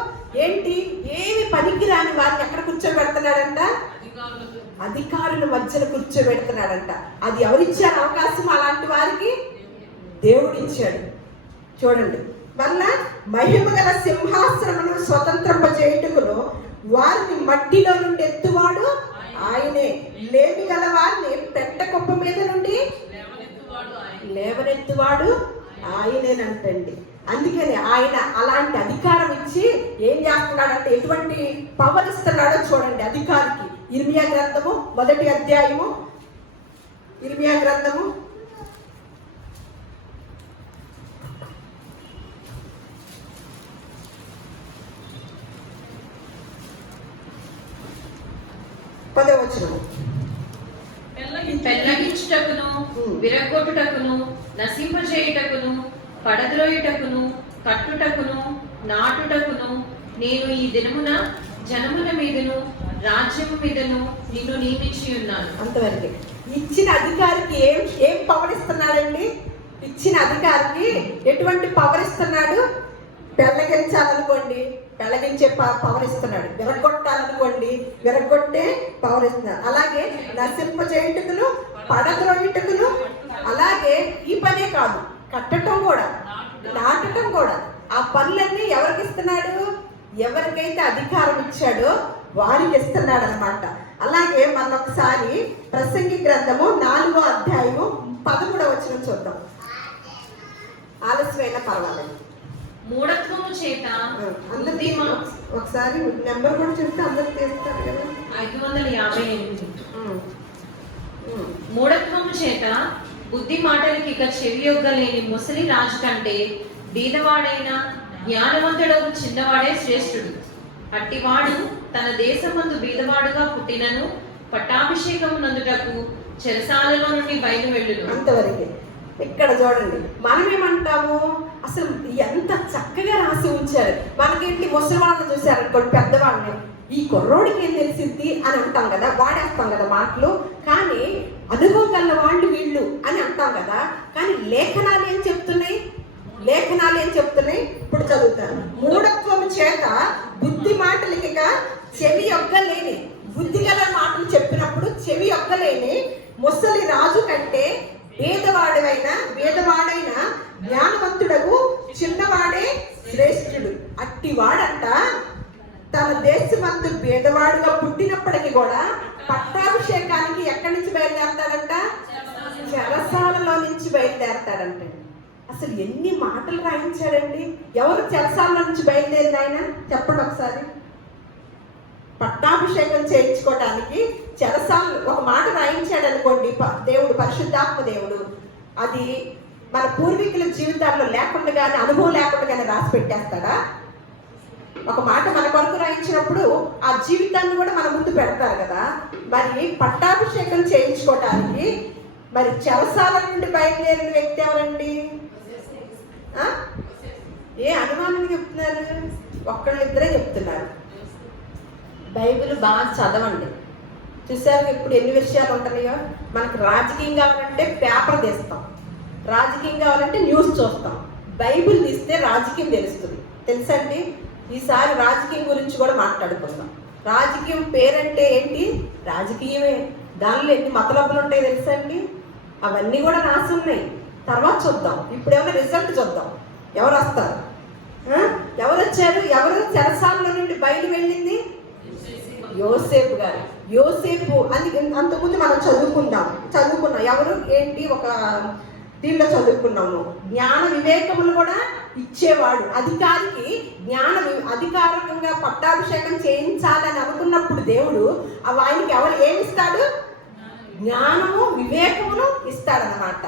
ఏంటి? ఏమి పనికిరాని వారిని ఎక్కడ కూర్చోబెడుతున్నాడంట? అధికారుల మధ్యలో కూర్చోబెడుతున్నాడంట. అది ఎవరిచ్చారు అవకాశం? అలాంటి వారికి దేవుడు ఇచ్చాడు. చూడండి వల్ల మహిమ గల సింహాసనమును స్వతంత్రింప చేయుటకును వారిని మట్టిలో నుండి ఎత్తువాడు ఆయనే. లేమి గల వారిని పెట్ట కుప్ప మీద నుండి లేవనెత్తువాడు ఆయనేనంటండి. అందుకని ఆయన అలాంటి అధికారం ఇచ్చి ఏం చేస్తున్నాడంటే ఎటువంటి పవర్ ఇస్తున్నాడో చూడండి అధికారికి. ఇర్మియా గ్రంథము 1వ అధ్యాయము, ఇర్మియా గ్రంథము 10వ వచనము. పెళ్ళగించుటకును విరగొట్టుటకును నశింపజేయుటకును పడద్రోయుటకును కట్టుటకును నాటుటకును నేను ఈ దినమున జనముల మీదను రాజ్యము మీదను నిన్ను నియమించి ఉన్నాను. అంతవరకు ఇచ్చిన అధికారికి ఏం పవర్ ఇస్తున్నాడండి? ఇచ్చిన అధికారికి ఎటువంటి పవర్ ఇస్తున్నాడు? పెళ్ళగించాలనుకోండి, పెళ్ళగించే పవర్ ఇస్తున్నాడు. విరగొట్టాలనుకోండి, విరగొట్టే పవర్ ఇస్తున్నాడు. అలాగే నశింపజేయుటకును పడద్రోయుటకును, అలాగే ఈ పనే కాదు, కట్టడం కూడా, నాటడం కూడా. ఆ పనులన్నీ ఎవరికి ఇస్తున్నాడు? ఎవరికైతే అధికారం ఇచ్చాడో వారికి ఇస్తున్నాడు అనమాట. అలాగే మనం ఒకసారి ప్రసంగి గ్రంథము 4వ అధ్యాయము 11వ వచనం చూద్దాం. ఆలస్యమైన పర్వాలేదు. మూఢత్వము చేత అందరికీ ఒకసారి నెంబర్ కూడా చెప్తే అందరికి చేస్తారు కదా. 558. మూఢత్వము చేత బుద్ధి మాటలకి ఇక చెవియొగ్గలేని ముసలి రాజు కంటే బీదవాడైన జ్ఞానవంతుడకు చిన్నవాడే శ్రేష్ఠుడు. అట్టివాడు తన దేశమందు బీదవాడుగా పుట్టినను పట్టాభిషేకము నందుటకు చెరసాలలో నుండి బయలు వెళ్ళును. అంతవరకు ఇక్కడ చూడండి, మనం ఏమంటాము? అసలు ఎంత చక్కగా రాసి ఉంచారు. మనకేంటి, ముసలివాళ్ళని చూసారు అనుకోండి, పెద్దవాళ్ళని, ఈ కుర్రోడికి ఏం తెలిసింది అని అంటాం కదా, వాడేస్తాం కదా మాటలు. కానీ అనుభవం గల వాళ్ళు వీళ్ళు అని అంటాం కదా. కానీ లేఖనాలు ఏం చెప్తున్నాయి? లేఖనాలు ఏం చెప్తున్నాయి? ఇప్పుడు చదువుతాను. మూఢత్వము చేత బుద్ధి మాటలకి చెవి ఒగ్గలేని, బుద్ధి గల మాటలు చెప్పినప్పుడు చెవి ఒగ్గలేని ముసలి రాజు కంటే వేదవాడైన జ్ఞానవంతుడకు చిన్నవాడే శ్రేష్ఠుడు. అట్టివాడంట తన దేశమందు పేదవాడుగా పుట్టినప్పటికీ కూడా పట్టాభిషేకానికి ఎక్కడి నుంచి బయలుదేరతాడంట? చెరసాలలో నుంచి బయలుదేరతాడంట. అసలు ఎన్ని మాటలు రాయించాడండి. ఎవరు చెరసాల నుంచి బయలుదేరింది ఆయన? చెప్పండి ఒకసారి. పట్టాభిషేకం చేయించుకోవడానికి చెరసాలు ఒక మాట రాయించాడు అనుకోండి దేవుడు, పరిశుద్ధాత్మ దేవుడు. అది మన పూర్వీకుల జీవితాల్లో లేకుండానే, అనుభవం లేకుండానే రాసి పెట్టేస్తాడా? ఒక మాట మన కొరకు రాయించినప్పుడు ఆ జీవితాన్ని కూడా మన ముందు పెడతారు కదా. మరి పట్టాభిషేకం చేయించుకోవటానికి మరి చెరసాల నుండి బయలుదేరిన వ్యక్తి ఎవరండి? ఏ అనుమానం చెప్తున్నారు? ఒక్కళ్ళిద్దరే చెప్తున్నారు. బైబిల్ బాగా చదవండి. చూసారు ఇప్పుడు ఎన్ని విషయాలు ఉంటున్నాయో. మనకు రాజకీయం కావాలంటే పేపర్ తీస్తాం, రాజకీయం కావాలంటే న్యూస్ చూస్తాం. బైబిల్ తీస్తే రాజకీయం తెలుస్తుంది. తెలుసండి? ఈసారి రాజకీయం గురించి కూడా మాట్లాడుకుందాం. రాజకీయం పేరంటే ఏంటి? రాజకీయమే. దానిలో ఎన్ని మతలబ్బులు ఉంటాయి తెలుసండి? అవన్నీ కూడా రాసి ఉన్నాయి. తర్వాత చూద్దాం. ఇప్పుడు ఏమైనా రిజల్ట్ చూద్దాం. ఎవరు వస్తారు? ఎవరు వచ్చారు? ఎవరు చెరసాలలో నుండి బయలు వెళ్ళింది? యోసేపు గారు. యోసేపు అని అంతకుముందు మనం చదువుకున్నాం. ఎవరు ఏంటి ఒక దీనిలో చదువుకున్నాము. జ్ఞాన వివేకములు కూడా ఇచ్చేవాడు. అధికారికి అధికారికంగా పట్టాభిషేకం చేయించాలని అనుకున్నప్పుడు దేవుడు ఆయనకి ఏమిస్తాడు? జ్ఞానము వివేకమును ఇస్తాడనమాట.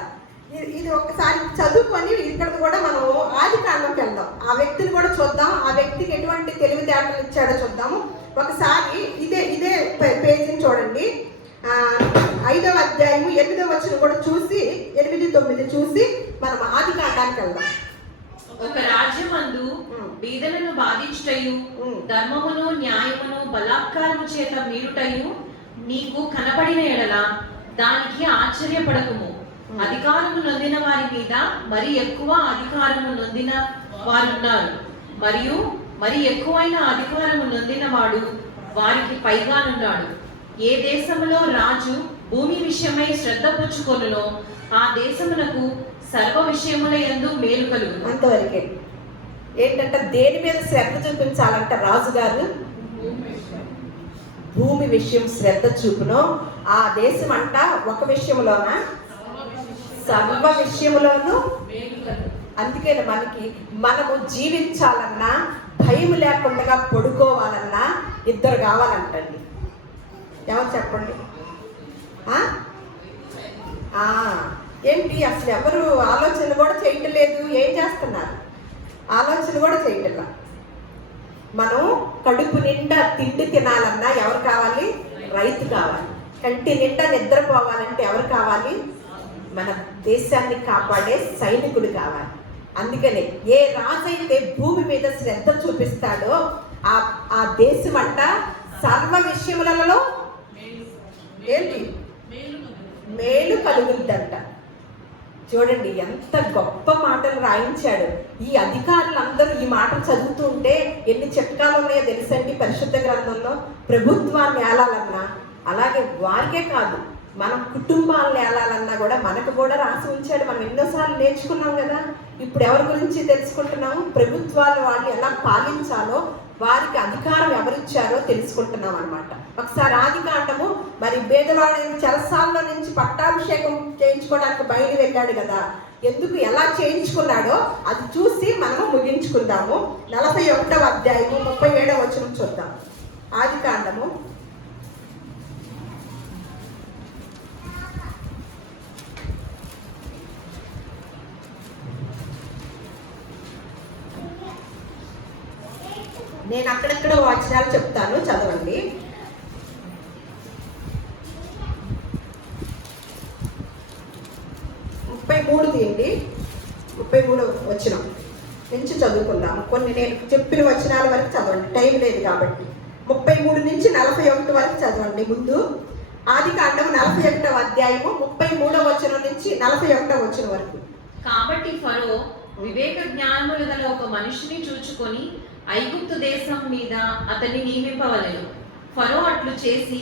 ఇది ఒకసారి చదువుకొని ఇక్కడ కూడా మనం ఆదికాండంకి వెళ్దాం. ఆ వ్యక్తిని కూడా చూద్దాం. ఆ వ్యక్తికి ఎటువంటి తెలివితేటలు ఇచ్చాడో చూద్దాము. ఒకసారి ఇదే పేజీని చూడండి. 5వ అధ్యాయము 8వ వచనం కూడా చూసి 8, 9 చూసి మనం ఆదికాండానికి వెళ్దాం. ఒక రాజ్యమందు బీదలను బాధించుటయు ధర్మమును న్యాయమును బలాత్కారము చేత మీరుటయు నీకు కనబడిన ఎడల దానికి ఆశ్చర్యపడకుము. అధికారము నొందిన వారి మీద మరి ఎక్కువ అధికారము నొందిన వారున్నారు, మరియు మరి ఎక్కువైన అధికారము నొందిన వాడు వారికి పైగానున్నాడు. ఏ దేశములో రాజు భూమి విషయమై శ్రద్ధ పుచ్చుకొనునో ఆ దేశమునకు సర్వ విషయముల యందు మేలు కలుగు. అంతవరకే. ఏంటంటే దేని మీద శ్రద్ధ చూపించాలంట రాజుగారు? భూమి విషయం శ్రద్ధ చూపును ఆ దేశం అంట ఒక విషయంలోన సర్వ విషయములోనూ అందుకని మనము జీవించాలన్నా, భయం లేకుండా పడుకోవాలన్నా ఇద్దరు కావాలంటండి. ఎవరు చెప్పండి? ఏంటి అసలు ఎవరు ఆలోచన కూడా చేయటం లేదు. ఏం చేస్తున్నారు? ఆలోచన కూడా చేయటం. మనం కడుపు నిండా తిండి తినాలన్నా ఎవరు కావాలి? రైతు కావాలి. కంటి నిండా నిద్రపోవాలంటే ఎవరు కావాలి? మన దేశాన్ని కాపాడే సైనికుడు కావాలి. అందుకనే ఏ రాజైతే భూమి మీద శ్రద్ధ చూపిస్తాడో ఆ దేశం అంట సర్వ విషయములలో ఏంటి మేలు కలుగుద్దంట. చూడండి ఎంత గొప్ప మాటలు రాయించాడు. ఈ అధికారులందరూ ఈ మాటలు చదువుతూ ఉంటే ఎన్ని చిట్కాలు ఉన్నాయో తెలుసండి పరిశుద్ధ గ్రంథంలో. ప్రభుత్వాన్ని ఏలాలన్నా, అలాగే వారికే కాదు మన కుటుంబాలను ఏలాలన్నా కూడా మనకు కూడా రాసి ఉంచాడు. మనం ఎన్నోసార్లు నేర్చుకున్నాం కదా. ఇప్పుడు ఎవరి గురించి తెలుసుకుంటున్నాము? ప్రభుత్వాలు వాళ్ళు ఎలా పాలించాలో, వారికి అధికారం ఎవరిచ్చారో తెలుసుకుంటున్నాం అనమాట. ఒకసారి ఆదికాండము, మరి పేదవాడిని చెరసాల్లో నుంచి పట్టాభిషేకం చేయించుకోవడానికి బయలు వెళ్ళాడు కదా. ఎందుకు ఎలా చేయించుకున్నాడో అది చూసి మనము ముగించుకుందాము. 41వ అధ్యాయము 37వ వచనం చూద్దాం. ఆదికాండము నేను అక్కడెక్కడ వచనాలు చెప్తాను, చదవండి. 33 తీయండి. 33 వచనం నుంచి చదువుకుందాము. కొన్ని నేను చెప్పిన వచనాల వరకు చదవండి, టైం లేదు కాబట్టి. 33 నుంచి 41 వరకు చదవండి. ముందు ఆదికాండము 41వ అధ్యాయము 33వ వచనం నుంచి 41వ వచనం వరకు. కాబట్టి ఫరో వివేక జ్ఞానములు గల ఒక మనిషిని చూచుకొని ఐగుప్తు దేశం మీద అతన్ని నియమింపవలెను. ఫరో అట్లు చేసి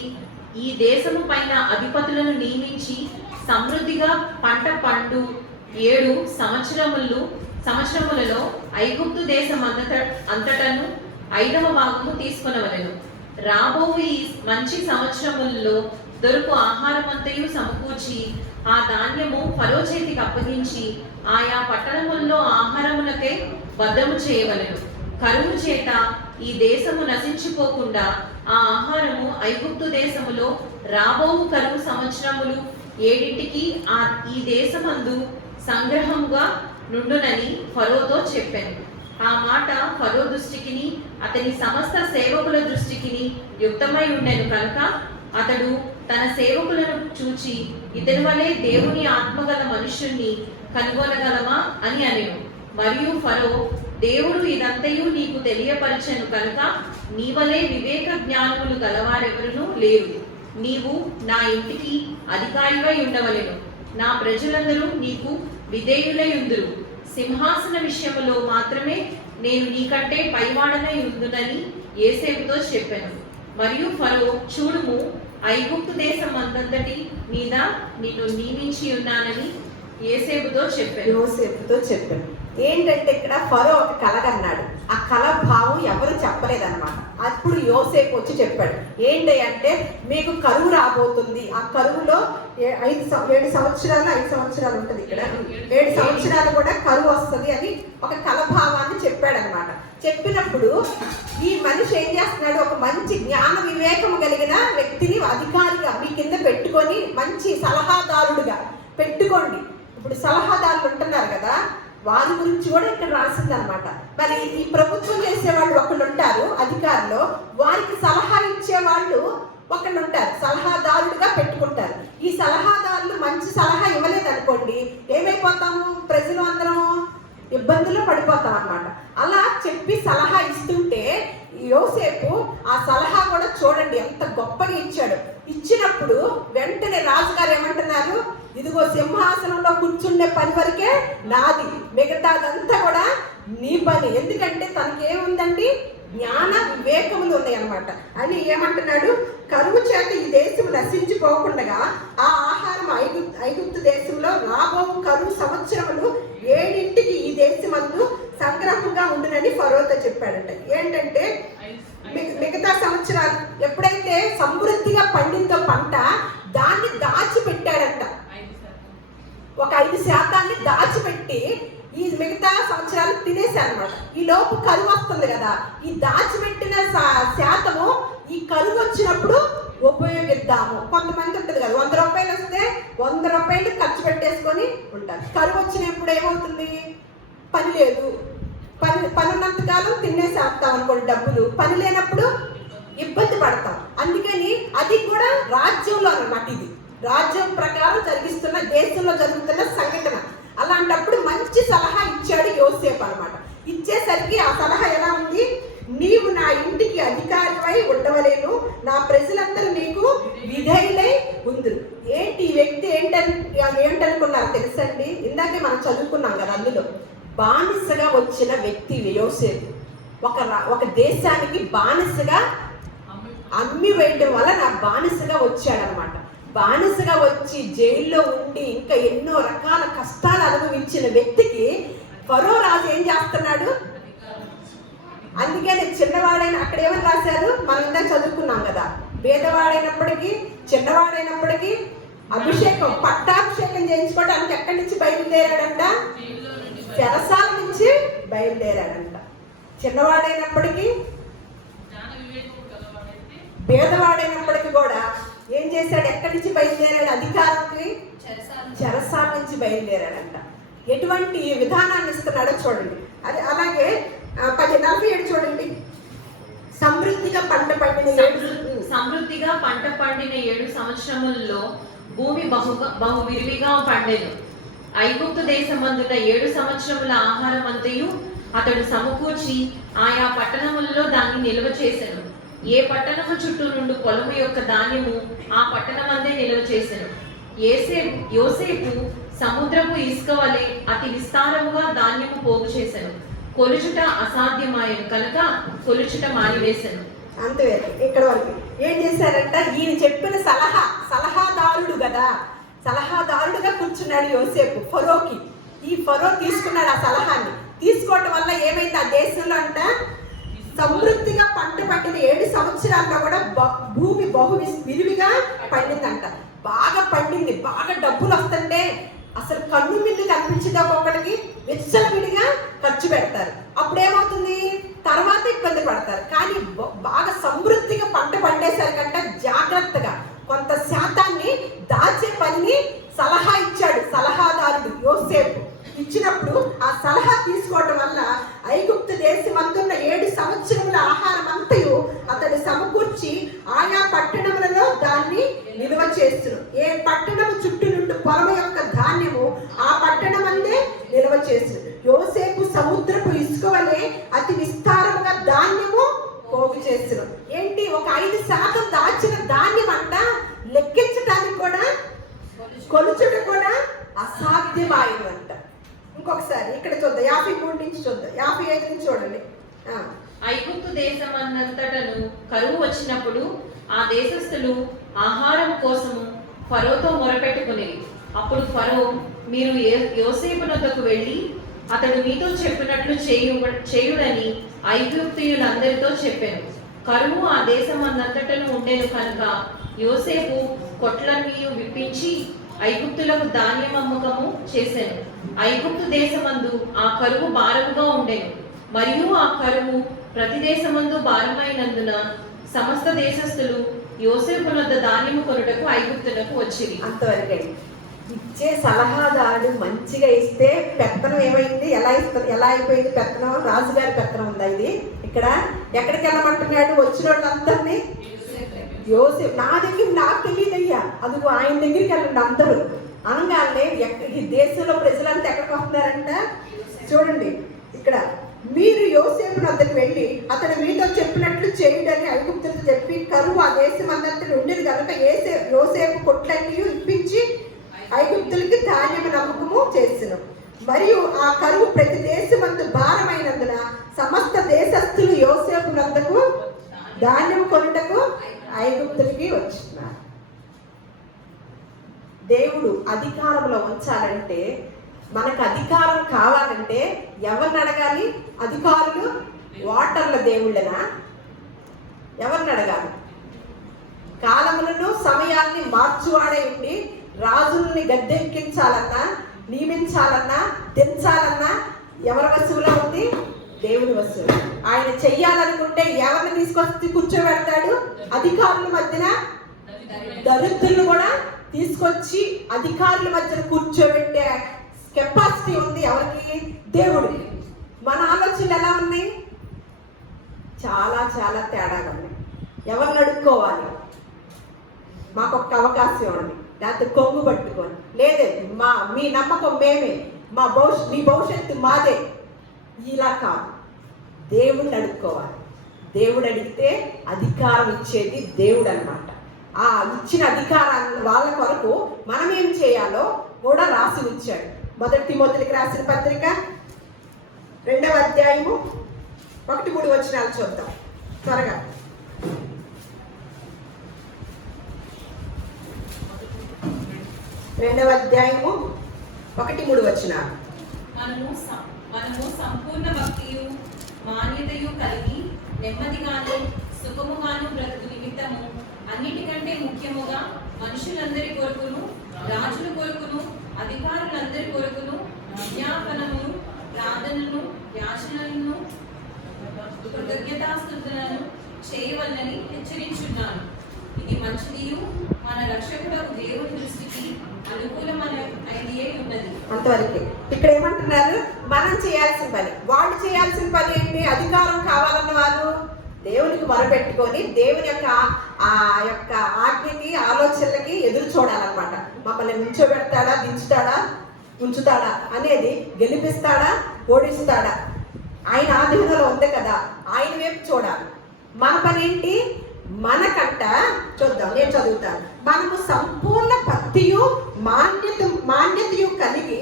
ఈ దేశము పైన అధిపతులను నియమించి సమృద్ధిగా పంట పండు 7 సంవత్సరములలో ఐగుప్తు దేశం అంతటను 5వ భాగము తీసుకొనవలెను. రాబో ఈ మంచి సంవత్సరములలో దొరుకు ఆహారమంతయు సమకూర్చి ఆ ధాన్యము ఫరో చేతికి అప్పగించి ఆయా పట్టణముల్లో ఆహారములకే భద్రము చేయవలెను. కరువు చేత ఈ దేశము నశించిపోకుండా ఆ ఆహారము ఐగుప్తు దేశములో రాబో కరువు సంవత్సరములు 7టికి ఈ దేశమందు సంగ్రహముగా నుండునని ఫరోతో చెప్పాను. ఆ మాట ఫరో దృష్టికిని అతని సమస్త సేవకుల దృష్టికిని యుక్తమై ఉండెను కనుక అతడు తన సేవకులను చూచి ఇతని వలె దేవుని ఆత్మగల మనుష్యుణ్ణి కనుగొనగలమా అని అనెను. మరియు ఫరో, దేవుడు ఇదంతయు నీకు తెలియపరచెను కనుక నీ వలె వివేక జ్ఞానములు గలవారెవరునూ లేరు. నీవు నా ఇంటికి అధికారివై ఉండవలెను. నా ప్రజలందరూ నీకు విధేయులై ఉందురు. సింహాసన విషయములో మాత్రమే నేను నీకంటే పైవాడనై ఉందునని యోసేపుతో చెప్పాను. మరియు ఫరో, చూడుము, ఐగుప్తు దేశం అంతటి మీద నిన్ను నియమించి ఉన్నానని యోసేపుతో చెప్పాను. ఏంటంటే ఇక్కడ ఫరో ఒక కలగన్నాడు. ఆ కల భావం ఎవరు చెప్పలేదన్నమాట. అప్పుడు యోసేపు వచ్చి చెప్పాడు. ఏంటి అంటే, మీకు కరువు రాబోతుంది. ఆ కరువులో 7 సంవత్సరాలు 5 సంవత్సరాలు ఉంటుంది. ఇక్కడ 7 సంవత్సరాలు కూడా కరువు వస్తుంది అని ఒక కలభావాన్ని చెప్పాడనమాట. చెప్పినప్పుడు ఈ మనిషి ఏం చేస్తున్నాడు? ఒక మంచి జ్ఞాన వివేకము కలిగిన వ్యక్తిని అధికారిగా మీ కింద పెట్టుకొని, మంచి సలహాదారుడుగా పెట్టుకోండి. ఇప్పుడు సలహాదారులు ఉంటున్నారు కదా, వారి గురించి కూడా ఇక్కడ రాసింది అనమాట. మరి ఈ ప్రభుత్వం చేసేవాళ్ళు ఒకళ్ళు ఉంటారు అధికారులు, వారికి సలహా ఇచ్చేవాళ్ళు ఒకళ్ళు ఉంటారు, సలహాదారుడిగా పెట్టుకుంటారు. ఈ సలహాదారులు మంచి సలహా ఇవ్వలేదనుకోండి, ఏమైపోతాము? ప్రజలు అందరం ఇబ్బందుల్లో పడిపోతాం అన్నమాట. అలా చెప్పి సలహా ఇస్తుంటే యోసేపు ఆ సలహా కూడా చూడండి ఎంత గొప్పగా ఇచ్చాడు. ఇచ్చినప్పుడు వెంటనే రాజుగారు ఏమంటున్నారు? ఇదిగో సింహాసనంలో కూర్చుండే పని వరకే నాది, మిగతాదంతా కూడా నీ పని. ఎందుకంటే తనకేముందండి? జ్ఞాన వివేకములు ఉన్నాయి అన్నమాట. అని ఏమంటున్నాడు? కరువు చేత ఈ దేశం నశించిపోకుండా ఆ ఆహారం ఐగుప్తు దేశంలో రాబో కరువు సంవత్సరములు 7టికి ఈ దేశమందు సంగ్రహంగా ఉండునని ఫరోతో చెప్పాడట. ఏంటంటే మిగతా సంవత్సరాలు ఎప్పుడైతే సమృద్ధిగా పండిందో పంట, దాన్ని దాచిపెట్టాడంట. ఒక 5% దాచిపెట్టి ఈ మిగతా సంవత్సరాలు తినేశారనమాట. ఈ లోపు కరువు వస్తుంది కదా, ఈ దాచిపెట్టిన శాతము ఈ కరువు వచ్చినప్పుడు ఉపయోగిద్దాము. కొంతమంది ఉంటుంది కదా, 100 రూపాయలు వస్తే 100 రూపాయలు ఖర్చు పెట్టేసుకొని ఉంటారు. కరువు వచ్చినప్పుడు ఏమవుతుంది? పని లేదు, పని ఉన్నంతకాలం తినేసేస్తాం అనుకోండి డబ్బులు, పని లేనప్పుడు ఇబ్బంది పడతాం. అందుకని అది కూడా రాజ్యంలో అన్నమాట, ఇది రాజ్యం ప్రకారం జరిగిస్తున్న, దేశంలో జరుగుతున్న సంఘటన. అలాంటప్పుడు మంచి సలహా ఇచ్చాడు యోసేపు అన్నమాట. ఇచ్చేసరికి ఆ సలహా ఎలా ఉంది? నీవు నా ఇంటికి అధికారివై ఉండవలేను, నా ప్రజలందరూ నీకు విధేయులై ఉందురు. ఏంటి ఈ వ్యక్తి ఏంటనుకున్నారు తెలుసండి? ఇందాకే మనం చదువుకున్నాం కదా, అందులో బానిసగా వచ్చిన వ్యక్తి యోసేపు. ఒక దేశానికి బానిసగా అమ్మి వేయడం వల్ల నా బానిసగా వచ్చాడనమాట. బానిసగా వచ్చి జైల్లో ఉండి ఇంకా ఎన్నో రకాల కష్టాలు అనుభవించిన వ్యక్తికి ఫరో రాజు ఏం చేస్తున్నాడు? అందుకని చిన్నవాడైన, అక్కడ ఏమని రాశారు? మనం ఇందాక చదువుకున్నాం కదా, పేదవాడైనప్పటికీ చిన్నవాడైనప్పటికీ అభిషేకం, పట్టాభిషేకం చేయించుకోవడానికి ఎక్కడి నుంచి బయలుదేరాడంట? చెరసాల నుంచి బయలుదేరాడంట. చిన్నవాడైనప్పటికీ పేదవాడైనప్పటికీ కూడా ఏం చేశాడు? ఎక్కడి నుంచి బయలుదేరాడు? అధికారానికి చెరసాల నుంచి బయలుదేరాడంట. ఎటువంటి విధానాన్ని ఇస్తున్నాడో చూడండి. అది అలాగే 10:47 చూడండి. సమృద్ధిగా పంట పండిన 7 సంవత్సరములలో భూమి బహు విరివిగా పండెను. ఐగుప్తు దేశమందున 7 సంవత్సరముల ఆహారం అంతయు అతడు సమకూర్చి ఆయా పట్టణములలో దాన్ని నిల్వ చేసెను. ఏ పట్టణము చుట్టూ నుండి పొలము యొక్క ధాన్యము ఆ పట్టణమందే నిల్వ చేసెను. యోసేపు సముద్రపు ఇసుక వలె అతి విస్తారముగా ధాన్యము పోగు చేసెను. కొలుచుట అసాధ్యమాయను కనుక కొలుచుట మానివేసెను. అంతే. ఇక్కడ వరకు ఏం చేశారంట? ఈయన చెప్పిన సలహాదారుడు కదా, సలహాదారుడుగా కూర్చున్నాడు యోసేపు ఫరోకి. ఈ ఫరో తీసుకున్నాడు ఆ సలహాన్ని. తీసుకోవటం వల్ల ఏమైంది? ఆ దేశంలో అంట సమృద్ధిగా పంట పండిన 7 సంవత్సరాల్లో కూడా భూమి బహు విరివిగా పండిందంట. బాగా పండింది, బాగా డబ్బులు వస్తుంటే అసలు కన్ను మిన్ను కనిపించింది ఒక్కొక్కడికి, విచ్చలవిడిగా ఖర్చు పెడతారు. అప్పుడేమవుతుంది? తర్వాత ఇబ్బంది పడతారు. కానీ బాగా సమృద్ధిగా పంట పండేసరికంట జాగ్రత్తగా కొంత శాతాన్ని దాచే పనిని సలహా ఇచ్చాడు సలహాదారుడు యోసేపు. ఇచ్చినప్పుడు ఆ సలహా తీసుకోవడం వల్ల ఐగుప్తు దేశమందున్న 7 సంవత్సరముల ఆహారం అంతయు అతడు సమకూర్చి ఆయా పట్టణములలో దాన్ని నిల్వ చేస్తును. ఏ పట్టణము చుట్టూ నుండి పొలము యొక్క ధాన్యము ఆ పట్టణమందే నిల్వ చేస్తును. యోసేపు సముద్రపు ఇసుక వలె అతి విస్తారముగా ధాన్యము పోగు చేస్తును. ఏంటి? ఒక 5% దాచిన ధాన్యం అంట లెక్కించడానికి కూడా, కొలుచుట కూడా అసాధ్యమాయను అంట. ఇంకొకసారి ఇక్కడ చూద్దాం, 53 నుంచి చూద్దాం, 55 నుంచి చూడండి. ఐగుప్తు దేశమన్నంతటను కరువు వచ్చినప్పుడు ఆ దేశస్థులు ఆహారం కోసము ఫరోతో మొరపెట్టుకునేది. అప్పుడు ఫరో, మీరు యోసేపునొద్దకు వెళ్ళి అతడు మీతో చెప్పినట్లు చేయుడని ఐగుప్తీయులందరితో చెప్పాను. కరువు ఆ దేశమన్నంతటను ఉండేను కనుక యోసేపు కొట్లన్నీ విప్పించి ఐగుప్తులకు ధాన్యం అమ్మకము చేశాను. ఐగుప్తు దేశమందు ఆ కరువు భారముగా ఉండేను, మరియు ఆ కరువు ప్రతి దేశమందు భారమైనందున సమస్త దేశస్థులు యోసేపునొద్ద ధాన్యము కొనుటకు ఐగుప్తులకు వచ్చింది. అంతవరకే. ఇచ్చే సలహాదారుడు మంచిగా ఇస్తే పెత్తనం ఏమైంది? ఎలా అయిపోయింది పెత్తనం? రాజుగారి పెత్తనం ఉందా ఇది? ఇక్కడ ఎక్కడికి వెళ్ళమంటున్నాడు? వచ్చిన వాళ్ళందరినీ యోసేపు నాకు తెలియదయ్యా, అది ఆయన దగ్గరికి వెళ్ళండి అందరూ అనగానే ఈ దేశంలో ప్రజలంతా ఎక్కడికి వస్తున్నారంట? చూడండి ఇక్కడ, మీరు యోసేపును వద్దకు వెళ్ళి అతను మీతో చెప్పినట్లు చేయుడని ఐగుప్తులకు చెప్పి కరువు ఆ దేశం అందరితో ఉండేది కనుక యోసేపు కొట్లన్నీ ఇప్పించి ఐగుప్తులకి ధాన్యము నమ్మకము చేసెను. మరియు ఆ కరువు ప్రతి దేశమందు భారమైనందున సమస్త దేశస్థులు యోసేపు వద్దకు ధాన్యం కొనుటకు ఐగుప్తులకి వచ్చినారు. దేవుడు అధికారంలో ఉంచాలంటే, మనకు అధికారం కావాలంటే ఎవరిని అడగాలి? అధికారులు ఓటర్ల దేవుళ్ళనా? ఎవరిని అడగాలి? కాలములను సమయాన్ని మార్చువాడై ఉండి రాజుల్ని గద్దెక్కించాలన్నా, నియమించాలన్నా దించాలన్నా ఎవరి వస్తువులో ఉంది? దేవుని వస్తువు. ఆయన చెయ్యాలనుకుంటే ఎవరిని తీసుకొచ్చి కూర్చోబెడతాడు? అధికారుల మధ్యన దళితులను కూడా తీసుకొచ్చి అధికారుల మధ్యన కూర్చోబెట్టే కెపాసిటీ ఉంది ఎవరికి? దేవుడికి. మన ఆలోచనలు ఎలా ఉన్నాయి? చాలా చాలా తేడాగా ఉన్నాయి. ఎవరిని అడుక్కోవాలి? మాకొక్క అవకాశం ఇవ్వండి, లేకపోతే కొంగు పట్టుకొని, లేదే మీ నమ్మకం మేమే, మీ భవిష్యత్తు మాదే. ఇలా కాదు, దేవుడిని అడుక్కోవాలి. దేవుడు అడిగితే అధికారం ఇచ్చేది దేవుడు అన్నమాట. ఆ ఇచ్చిన అధికారాన్ని వాళ్ళ కొరకు మనం ఏం చేయాలో కూడా రాసి ఉంచాడు. 1 తిమోతికి రాసిన పత్రిక 2వ అధ్యాయము 1-3 వచనాలు చూద్దాం త్వరగా. 2వ అధ్యాయము 1-3 వచనాలు. మనము సంపూర్ణ భక్తియు మాన్యతయు కలిగి నెమ్మదిగాను సుఖముగాను బ్రతుకు నిమిత్తము అన్నిటికంటే ముఖ్యముగా మనుషులందరి కొరకును, రాజుల కొరకును, అధికారులందరి కొరకును విజ్ఞాపనము, ప్రార్థనను, యాచనలను, కృతజ్ఞతాస్తుతులను చేయవలనని హెచ్చరించున్నాను. ఇది మంచిదియు మన రక్షకుడకు దేవుని దృష్టికి అనుకూలమైనది ఉన్నది. అంతవరకు ఇక్కడ ఏమంటున్నారు? మనం చేయాల్సిన పని. వాళ్ళు చేయాల్సిన పని ఏంటి? అధికారం కావాలన్న వాళ్ళు దేవునికి మొరపెట్టుకొని దేవుని యొక్క ఆజ్ఞకి ఆలోచనలకి ఎదురు చూడాలన్నమాట. మమ్మల్ని నిల్చోబెడతాడా, దించుతాడా, ఉంచుతాడా అనేది, గెలిపిస్తాడా, ఓడిస్తాడా, ఆయన ఆధీనంలో ఉంది కదా, ఆయన వైపు చూడాలి. మన పని ఏంటి? మనకంట చూద్దాం, నేను చదువుతాను. మనము సంపూర్ణ భక్తియు మాన్యతయు కలిగి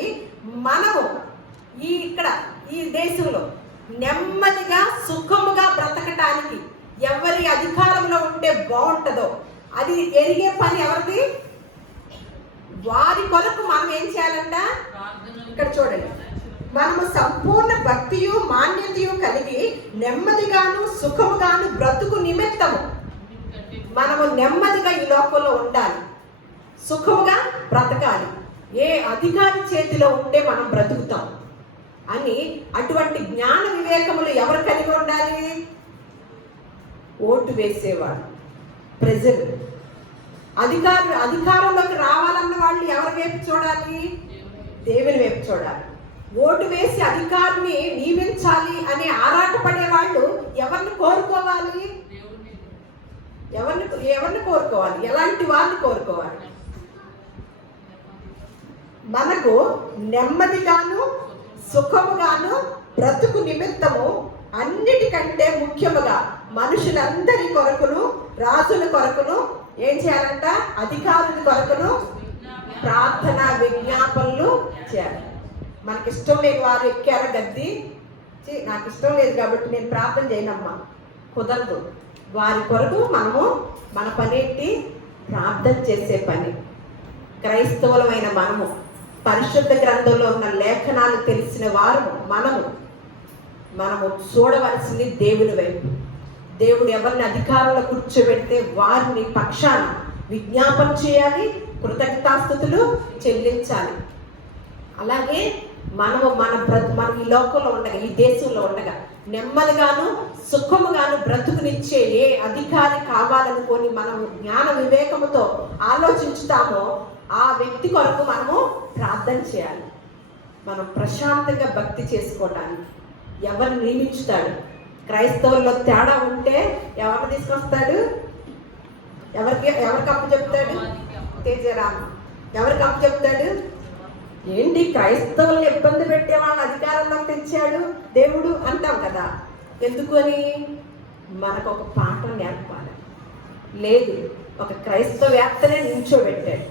మనము ఈ దేశంలో నెమ్మదిగా సుఖముగా బ్రతకటానికి ఎవరి అధికారంలో ఉంటే బాగుంటుందో అది ఎరిగే పని ఎవరిది? వారి కొరకు మనం ఏం చేయాలంట? ఇక్కడ చూడండి, మనము సంపూర్ణ భక్తియు మాన్యతయు కలిగి నెమ్మదిగాను సుఖముగాను బ్రతుకు నిమిత్తము. మనము నెమ్మదిగా ఈ లోకంలో ఉండాలి, సుఖముగా బ్రతకాలి. ఏ అధికారి చేతిలో ఉంటే మనం బ్రతుకుతాం అని అటువంటి జ్ఞాన వివేకములు ఎవరు కలిగి ఉండాలి? ఓటు వేసేవాడు, ప్రజలు. అధికారంలోకి రావాలన్న వాళ్ళు ఎవరి వైపు చూడాలి? దేవుని వైపు చూడాలి. ఓటు వేసి అధికారిని నియమించాలి అని ఆరాటపడే వాళ్ళు ఎవరిని కోరుకోవాలి? ఎవరిని కోరుకోవాలి? ఎలాంటి వాళ్ళని కోరుకోవాలి? మనకు నెమ్మదిగాను సుఖముగాను బ్రతుకు నిమిత్తము అన్నిటికంటే ముఖ్యముగా మనుషులందరి కొరకును, రాజుల కొరకును ఏం చేయాలంట? అధికారుల కొరకును ప్రార్థన విజ్ఞాపనలు చేయాలి. మనకిష్టం లేని వారు ఎక్కారా గద్ది, నాకు ఇష్టం లేదు కాబట్టి నేను ప్రార్థన చేయనమ్మా, కుదరదు. వారి కొరకు మనము మన పనేంటి? ప్రార్థన చేసే పని. క్రైస్తవులమైన మనము, పరిశుద్ధ గ్రంథంలో ఉన్న లేఖనాలు తెలిసిన వారు మనము చూడవలసింది దేవుని వైపు. దేవుడు ఎవరిని అధికారంలో కూర్చోబెడితే వారిని పక్షాన విజ్ఞాపన చేయాలి, కృతజ్ఞతాస్తుతులు చెల్లించాలి. అలాగే మనం ఈ లోకంలో ఉండగా, ఈ దేశంలో ఉండగా నెమ్మదిగాను సుఖముగాను బ్రతుకునిచ్చే ఏ అధికారి కావాలనుకొని మనము జ్ఞాన వివేకముతో ఆలోచించుతామో ఆ వ్యక్తి కొరకు మనము ప్రార్థన చేయాలి. మనం ప్రశాంతంగా భక్తి చేసుకోవటానికి ఎవరిని నియమించుతాడు? క్రైస్తవుల్లో తేడా ఉంటే ఎవరిని తీసుకొస్తాడు? ఎవరికి అప్పు చెప్తాడు? తేజరామ్ ఎవరికి అప్పు చెప్తాడు? ఏంటి క్రైస్తవుల్ని ఇబ్బంది పెట్టే వాళ్ళని అధికారంలోకి తెచ్చాడు దేవుడు అంటాం కదా. ఎందుకు అని? మనకు ఒక పాఠం నేర్పాలి. లేదు, ఒక క్రైస్తవేత్తనే నిల్చోబెట్టాడు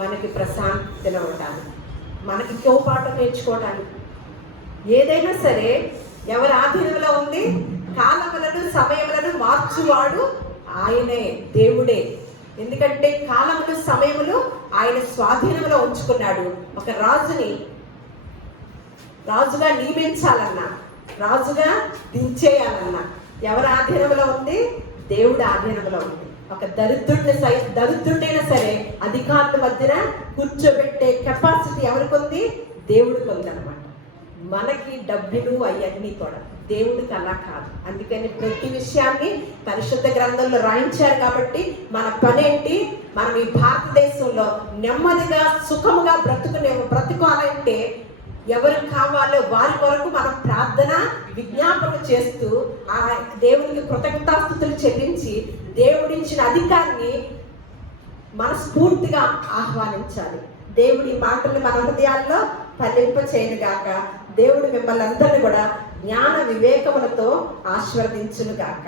మనకి ప్రశాంతత ఉండడానికి, మనకి ఇంకో పాఠం నేర్చుకోవడానికి. ఏదైనా సరే ఎవరి ఆధీనంలో ఉంది? కాలములను సమయములను మార్చువాడు ఆయనే, దేవుడే. ఎందుకంటే కాలములు సమయములు ఆయన స్వాధీనంలో ఉంచుకున్నాడు. ఒక రాజుగా నియమించాలన్నా, రాజుగా దించేయాలన్నా ఎవరి ఆధీనంలో ఉంది? దేవుడి ఆధీనంలో ఉంది. ఒక దరిద్రుడైనా సరే అధికారుల మధ్యన కూర్చోబెట్టే కెపాసిటీ ఎవరికి ఉంది? దేవుడికి ఉంది అనమాట. మనకి డబ్బులు అవన్నీ కూడా, దేవుడికి అలా కాదు. అందుకని ప్రతి విషయాన్ని పరిశుద్ధ గ్రంథంలో రాయించారు. కాబట్టి మన పనేంటి? మనం ఈ భారతదేశంలో నెమ్మదిగా సుఖముగా బ్రతుకోవాలంటే ఎవరికి కావాలో వారి కొరకు మనం ప్రార్థన విజ్ఞాపన చేస్తూ ఆ దేవునికి కృతజ్ఞతాస్తుతులు చెల్లించి దేవుడిచ్చిన అధికారాన్ని మనస్ఫూర్తిగా ఆహ్వానించాలి. దేవుడి మాటల్ని మన హృదయాల్లో ఫలింప చేయనుగాక. దేవుడు మిమ్మల్ని అందరినీ కూడా జ్ఞాన వివేకములతో ఆశీర్వదించునుగాక.